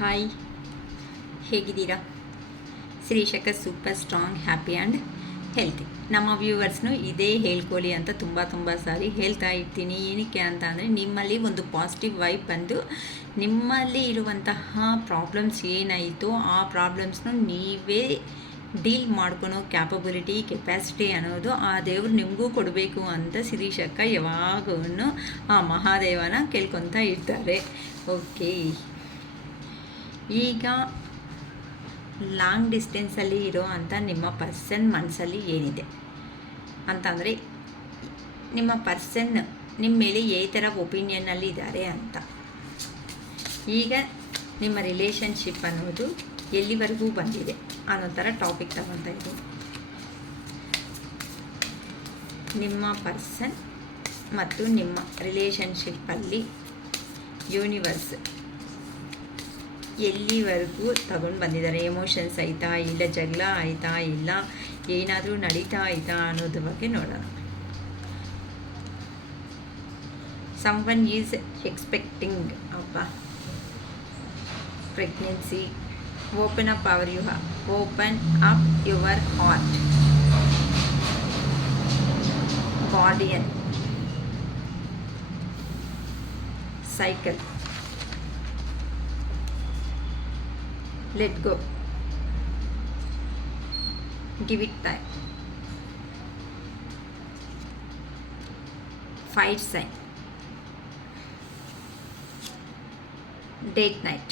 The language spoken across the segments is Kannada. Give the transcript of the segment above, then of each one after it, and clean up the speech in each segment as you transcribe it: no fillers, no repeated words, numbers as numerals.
ಹಾಯ್, ಹೇಗಿದ್ದೀರಾ? ಶ್ರೀಶಕ super strong, happy and healthy. ನಮ್ಮ ವ್ಯೂವರ್ಸ್ನು ಇದೇ ಹೇಳ್ಕೊಳ್ಳಿ ಅಂತ ತುಂಬ ಸಾರಿ ಹೇಳ್ತಾ ಇರ್ತೀನಿ. ಏನಕ್ಕೆ ಅಂತ ಅಂದರೆ, ನಿಮ್ಮಲ್ಲಿ ಒಂದು ಪಾಸಿಟಿವ್ ವೈಬ್ ಬಂದು ನಿಮ್ಮಲ್ಲಿ ಇರುವಂತಹ ಪ್ರಾಬ್ಲಮ್ಸ್ ಏನಾಯಿತು ಆ ಪ್ರಾಬ್ಲಮ್ಸ್ನು ನೀವೇ ಡೀಲ್ ಮಾಡ್ಕೊಳೋ ಕೆಪಾಸಿಟಿ ಅನ್ನೋದು ಆ ದೇವ್ರು ನಿಮಗೂ ಕೊಡಬೇಕು ಅಂತ ಶಿರೀಷಕ್ಕ ಯಾವಾಗೂ ಆ ಮಹಾದೇವನ ಕೇಳ್ಕೊತಾ ಇರ್ತಾರೆ. ಓಕೆ, ಈಗ ಲಾಂಗ್ ಡಿಸ್ಟೆನ್ಸಲ್ಲಿ ಇರೋ ಅಂಥ ನಿಮ್ಮ ಪರ್ಸನ್ ಮನಸ್ಸಲ್ಲಿ ಏನಿದೆ ಅಂತಂದರೆ, ನಿಮ್ಮ ಪರ್ಸನ್ ನಿಮ್ಮ ಮೇಲೆ ಯಾವ ಥರ ಒಪಿನಿಯನ್ನಲ್ಲಿ ಇದ್ದಾರೆ ಅಂತ. ಈಗ ನಿಮ್ಮ ರಿಲೇಷನ್ಶಿಪ್ ಅನ್ನೋದು ಎಲ್ಲಿವರೆಗೂ ಬಂದಿದೆ ಅನ್ನೋ ಥರ ಟಾಪಿಕ್ ತಗೊತಾ ಇದ್ದೀನಿ. ನಿಮ್ಮ ಪರ್ಸನ್ ಮತ್ತು ನಿಮ್ಮ ರಿಲೇಷನ್ಶಿಪ್ಪಲ್ಲಿ ಯೂನಿವರ್ಸ್ ಎಲ್ಲಿವರೆಗೂ ತಗೊಂಡು ಬಂದಿದ್ದಾರೆ, ಎಮೋಷನ್ಸ್ ಆಯಿತಾ ಇಲ್ಲ, ಜಗಳ ಆಯಿತಾ ಇಲ್ಲ, ಏನಾದರೂ ನಡೀತಾ ಆಯಿತಾ ಅನ್ನೋದ್ರ ಬಗ್ಗೆ ನೋಡೋಣ. someone is expecting pregnancy. Open up your heart. Guardian cycle. Let go. Give it time. Fight sign. Date night.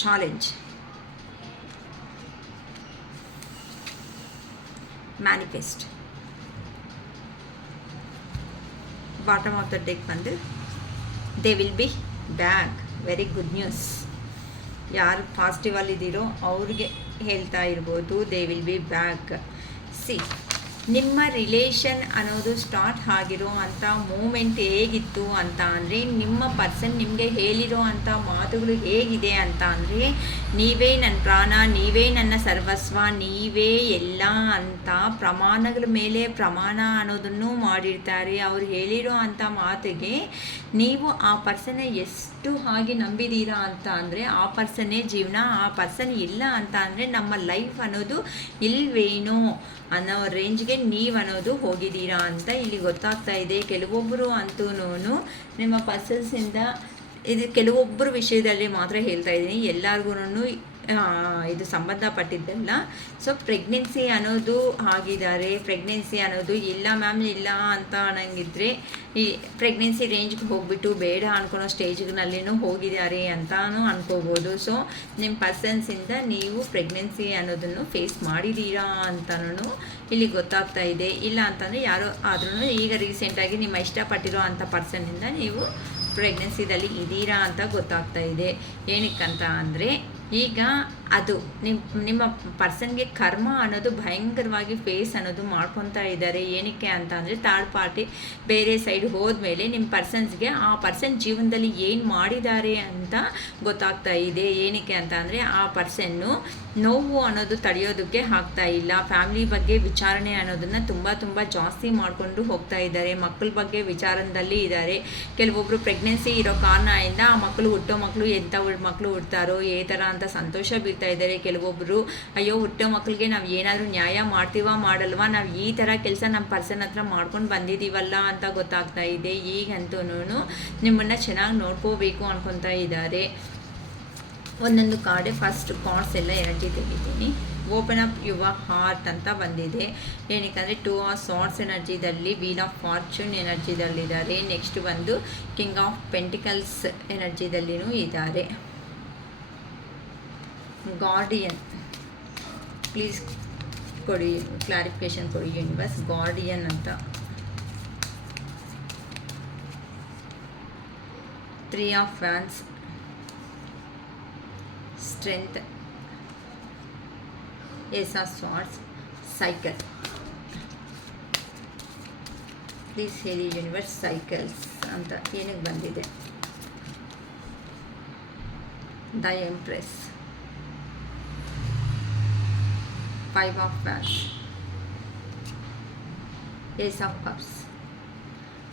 Challenge. Manifest. Bottom of the deck ಬಂದು they will be back. Very good news. ಯಾರು ಪಾಸಿಟಿವ್ ಅಲ್ಲಿದ್ದೀರೋ ಅವ್ರಿಗೆ ಹೇಳ್ತಾ ಇರ್ಬೋದು, they will be back. C, ನಿಮ್ಮ ರಿಲೇಷನ್ ಅನ್ನೋದು ಸ್ಟಾರ್ಟ್ ಆಗಿರೋ ಅಂಥ ಮೂಮೆಂಟ್ ಹೇಗಿತ್ತು ಅಂತ ಅಂದರೆ, ನಿಮ್ಮ ಪರ್ಸನ್ ನಿಮಗೆ ಹೇಳಿರೋ ಅಂಥ ಮಾತುಗಳು ಹೇಗಿದೆ ಅಂತ ಅಂದರೆ, ನೀವೇ ನನ್ನ ಪ್ರಾಣ, ನೀವೇ ನನ್ನ ಸರ್ವಸ್ವ, ನೀವೇ ಎಲ್ಲ ಅಂತ ಪ್ರಮಾಣಗಳ ಮೇಲೆ ಪ್ರಮಾಣ ಅನ್ನೋದನ್ನು ಮಾಡಿರ್ತಾರೆ. ಅವ್ರು ಹೇಳಿರೋ ಅಂಥ ಮಾತಿಗೆ ನೀವು ಆ ಪರ್ಸನ್ನ ಎಷ್ಟು ಹಾಗೆ ನಂಬಿದ್ದೀರಾ ಅಂತ ಅಂದರೆ, ಆ ಪರ್ಸನ್ನೇ ಜೀವನ, ಆ ಪರ್ಸನ್ ಇಲ್ಲ ಅಂತ ಅಂದರೆ ನಮ್ಮ ಲೈಫ್ ಅನ್ನೋದು ಇಲ್ವೇನೋ ಅನ್ನೋ ರೇಂಜ್ಗೆ ನೀವು ಅನ್ನೋದು ಹೋಗಿದ್ದೀರಾ ಅಂತ ಇಲ್ಲಿ ಗೊತ್ತಾಗ್ತಾ ಇದೆ. ಕೆಲವೊಬ್ಬರು ಅಂತೂ ನಿಮ್ಮ ಪರ್ಸನ್ಸಿಂದ ಇದು ಕೆಲವೊಬ್ಬರು ವಿಷಯದಲ್ಲಿ ಮಾತ್ರ ಹೇಳ್ತಾ ಇದ್ದೀನಿ, ಎಲ್ಲರಿಗೂ ಇದು ಸಂಬಂಧಪಟ್ಟಿದ್ದಲ್ಲ. ಸೊ ಪ್ರೆಗ್ನೆನ್ಸಿ ಅನ್ನೋದು ಆಗಿದ್ದಾರೆ, ಪ್ರೆಗ್ನೆನ್ಸಿ ಅನ್ನೋದು ಇಲ್ಲ ಮ್ಯಾಮ್ ಇಲ್ಲ ಅಂತ ಅನ್ನಂಗಿದ್ರೆ ಈ ಪ್ರೆಗ್ನೆನ್ಸಿ ರೇಂಜ್ಗೆ ಹೋಗ್ಬಿಟ್ಟು ಬೇಡ ಅನ್ಕೊಳೋ ಸ್ಟೇಜ್ನಲ್ಲಿನೂ ಹೋಗಿದ್ದಾರೆ ಅಂತಾನು ಅನ್ಕೋಬೋದು. ಸೊ ನಿಮ್ಮ ಪರ್ಸನ್ಸಿಂದ ನೀವು ಪ್ರೆಗ್ನೆನ್ಸಿ ಅನ್ನೋದನ್ನು ಫೇಸ್ ಮಾಡಿದ್ದೀರಾ ಅಂತನೂ ಇಲ್ಲಿ ಗೊತ್ತಾಗ್ತಾ ಇದೆ. ಇಲ್ಲ ಅಂತಂದರೆ ಯಾರೋ ಆದ್ರೂ ಈಗ ರೀಸೆಂಟಾಗಿ ನಿಮ್ಮ ಇಷ್ಟಪಟ್ಟಿರೋ ಅಂಥ ಪರ್ಸನ್ನಿಂದ ನೀವು ಪ್ರೆಗ್ನೆನ್ಸಿದಲ್ಲಿ ಇದ್ದೀರಾ ಅಂತ ಗೊತ್ತಾಗ್ತಾ ಇದೆ. ಏನಕ್ಕಂತ ಅಂದರೆ, ಈಗ ಅದು ನಿಮ್ಮ ಪರ್ಸನ್ಗೆ ಕರ್ಮ ಅನ್ನೋದು ಭಯಂಕರವಾಗಿ ಫೇಸ್ ಅನ್ನೋದು ಮಾಡ್ಕೊತಾ ಇದ್ದಾರೆ. ಏನಕ್ಕೆ ಅಂತ ಅಂದರೆ, ಥರ್ಡ್ ಪಾರ್ಟಿ ಬೇರೆ ಸೈಡ್ ಹೋದ್ಮೇಲೆ ನಿಮ್ಮ ಪರ್ಸನ್ಸ್ಗೆ ಆ ಪರ್ಸನ್ ಜೀವನದಲ್ಲಿ ಏನು ಮಾಡಿದ್ದಾರೆ ಅಂತ ಗೊತ್ತಾಗ್ತಾ ಇದೆ. ಏನಕ್ಕೆ ಅಂತ ಅಂದರೆ, ಆ ಪರ್ಸನ್ನು ನೋವು ಅನ್ನೋದು ತಡೆಯೋದಕ್ಕೆ ಆಗ್ತಾ ಇಲ್ಲ. ಫ್ಯಾಮಿಲಿ ಬಗ್ಗೆ ವಿಚಾರಣೆ ಅನ್ನೋದನ್ನು ತುಂಬ ಜಾಸ್ತಿ ಮಾಡಿಕೊಂಡು ಹೋಗ್ತಾ ಇದ್ದಾರೆ. ಮಕ್ಕಳ ಬಗ್ಗೆ ವಿಚಾರದಲ್ಲಿ ಇದ್ದಾರೆ. ಕೆಲವೊಬ್ಬರು ಪ್ರೆಗ್ನೆನ್ಸಿ ಇರೋ ಕಾರಣದಿಂದ ಆ ಮಕ್ಕಳು ಹುಟ್ಟೋ ಮಕ್ಕಳು ಎಂಥ ಮಕ್ಕಳು ಹುಡ್ತಾರೋ ಏ ಥರ ಅಂತ ಸಂತೋಷ ಬೀರ್ತಾ ಇದ್ದಾರೆ. ಕೆಲವೊಬ್ಬರು ಅಯ್ಯೋ ಹುಟ್ಟೋ ಮಕ್ಕಳಿಗೆ ನಾವು ಏನಾದರೂ ನ್ಯಾಯ ಮಾಡ್ತೀವ ಮಾಡಲ್ವಾ, ನಾವು ಈ ಥರ ಕೆಲಸ ನಮ್ಮ ಪರ್ಸನ್ ಹತ್ರ ಮಾಡ್ಕೊಂಡು ಬಂದಿದ್ದೀವಲ್ಲ ಅಂತ ಗೊತ್ತಾಗ್ತಾ ಇದೆ. ಈಗಂತೂ ನಿಮ್ಮನ್ನು ಚೆನ್ನಾಗಿ ನೋಡ್ಕೋಬೇಕು ಅನ್ಕೊತಾ ಇದ್ದಾರೆ. ಒಂದೊಂದು ಕಾರ್ಡೆ ಫಸ್ಟ್ ಕಾರ್ಡ್ಸ್ ಎಲ್ಲ ಎನರ್ಜಿ ತೆಗಿತೀನಿ. ಓಪನ್ ಅಪ್ ಯುವರ್ ಹಾರ್ಟ್ ಅಂತ ಬಂದಿದೆ. ಏನಕ್ಕಂದರೆ 2 ಆಫ್ ಸಾರ್ಟ್ಸ್ ಎನರ್ಜಿದಲ್ಲಿ, ವೀಲ್ ಆಫ್ ಫಾರ್ಚೂನ್ ಎನರ್ಜಿದಲ್ಲಿದ್ದಾರೆ. ನೆಕ್ಸ್ಟ್ ಬಂದು ಕಿಂಗ್ ಆಫ್ ಪೆಂಟಿಕಲ್ಸ್ ಎನರ್ಜಿದಲ್ಲಿನೂ ಇದ್ದಾರೆ. ಗಾರ್ಡಿಯನ್ ಪ್ಲೀಸ್ ಕೊಡಿ, ಕ್ಲಾರಿಫಿಕೇಶನ್ ಕೊಡಿ ಯೂನಿವರ್ಸ್. ಗಾರ್ಡಿಯನ್ ಅಂತ 3 ಆಫ್ ಫ್ಯಾನ್ಸ್, strength, ace of swords, cycle. Please ಹೇಳಿ ಯೂನಿವರ್ಸ್, ಸೈಕಲ್ಸ್ ಅಂತ ಏನಕ್ಕೆ ಬಂದಿದೆ? The empress, 5 of Wands, Ace of Cups,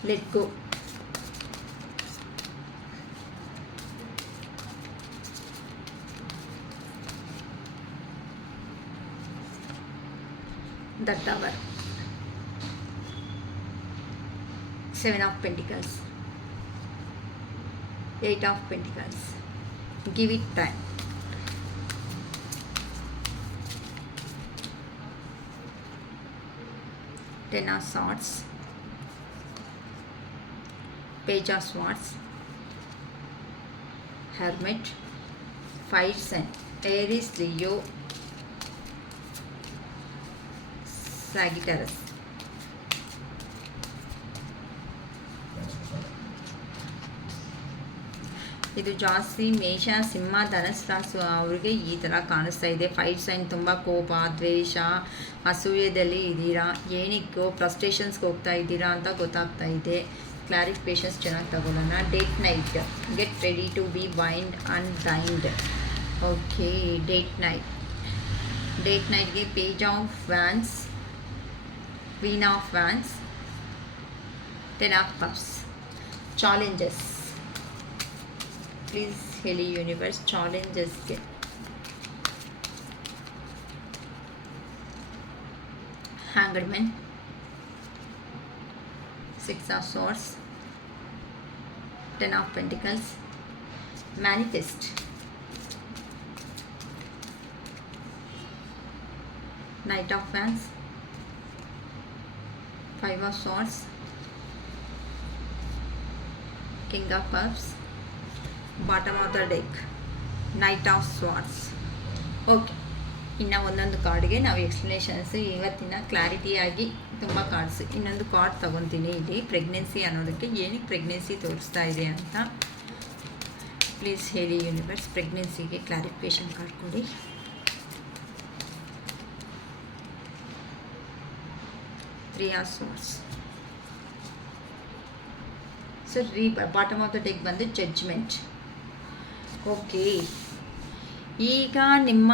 let go, the Tower, 7 of Pentacles, 8 of Pentacles, give it time, 10 of Swords, Page of Swords, Hermit, 5 Sun, Aries, Leo, Sagittarius. ಇದು ಜಾಸ್ತಿ ಮೇಷ, ಸಿಂಹ, ಧನಸ್ಸು ರಾಶಿ ಅವ್ರಿಗೆ ಈ ಥರ ಕಾಣಿಸ್ತಾ ಇದೆ. 5 ಸೈನ್ ತುಂಬ ಕೋಪ, ದ್ವೇಷ, ಅಸೂಯೆದಲ್ಲಿ ಇದ್ದೀರಾ. ಏನಕ್ಕೋ ಫ್ರಸ್ಟ್ರೇಷನ್ಸ್ಗೆ ಹೋಗ್ತಾ ಇದ್ದೀರಾ ಅಂತ ಗೊತ್ತಾಗ್ತಾ ಇದೆ. ಕ್ಲಾರಿಫಿಕೇಷನ್ಸ್ ಚೆನ್ನಾಗಿ ತಗೊಳ್ಳೋಣ. Date night, get ready to be wined and dined. Okay, date ನೈಟ್ಗೆ page of wands, queen of wands, 10 of cups, challenges. Please ಹೇಳಿ ಯೂನಿವರ್ಸ್, ಚಾಲೆಂಜಸ್ಗೆ hanged man, 6 of Swords, 10 of Pentacles, manifest, Knight of Wands, 5 of Swords, King of Cups, bottom of the deck, knight of swords. Okay, ಇನ್ನು ಒಂದೊಂದು ಕಾರ್ಡ್ಗೆ ನಾವು ಎಕ್ಸ್ಪ್ಲನೇಷನ್ಸ್ ಇವತ್ತಿನ ಕ್ಲಾರಿಟಿಯಾಗಿ ತುಂಬ ಕಾರ್ಡ್ಸ್. ಇನ್ನೊಂದು ಕಾರ್ಡ್ ತೊಗೊತೀನಿ ಇಲ್ಲಿ, ಪ್ರೆಗ್ನೆನ್ಸಿ ಅನ್ನೋದಕ್ಕೆ ಏನಕ್ಕೆ ಪ್ರೆಗ್ನೆನ್ಸಿ ತೋರಿಸ್ತಾ ಇದೆ ಅಂತ ಪ್ಲೀಸ್ ಹೇಳಿ ಯೂನಿವರ್ಸ್. ಪ್ರೆಗ್ನೆನ್ಸಿಗೆ ಕ್ಲಾರಿಫಿಕೇಷನ್ ಕಾರ್ಡ್ ಕೊಡಿ. Three of swords. So bottom of the deck ಬಂದು ಜಡ್ಜ್ಮೆಂಟ್. ಓಕೆ, ಈಗ ನಿಮ್ಮ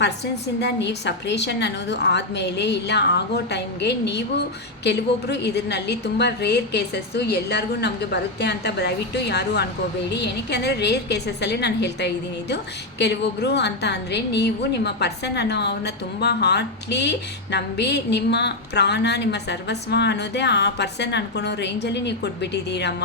ಪರ್ಸನ್ಸಿಂದ ನೀವು ಸಪ್ರೇಷನ್ ಅನ್ನೋದು ಆದಮೇಲೆ ಇಲ್ಲ ಆಗೋ ಟೈಮ್ಗೆ ನೀವು ಕೆಲವೊಬ್ಬರು ಇದರಲ್ಲಿ ತುಂಬ ರೇರ್ ಕೇಸಸ್ಸು ಎಲ್ಲರಿಗೂ ನಮಗೆ ಬರುತ್ತೆ ಅಂತ ದಯವಿಟ್ಟು ಯಾರೂ ಅನ್ಕೋಬೇಡಿ. ಏನಕ್ಕೆ ಅಂದರೆ ರೇರ್ ಕೇಸಸ್ಸಲ್ಲಿ ನಾನು ಹೇಳ್ತಾ ಇದ್ದೀನಿ. ಇದು ಕೆಲವೊಬ್ಬರು ಅಂತ ಅಂದರೆ ನೀವು ನಿಮ್ಮ ಪರ್ಸನ್ ಅನ್ನೋ ಅವ್ರನ್ನ ತುಂಬ ಹಾರ್ಟ್ಲಿ ನಂಬಿ ನಿಮ್ಮ ಪ್ರಾಣ, ನಿಮ್ಮ ಸರ್ವಸ್ವ ಅನ್ನೋದೇ ಆ ಪರ್ಸನ್ ಅನ್ಕೊಳೋ ರೇಂಜಲ್ಲಿ ನೀವು ಕೊಟ್ಬಿಟ್ಟಿದ್ದೀರಮ್ಮ.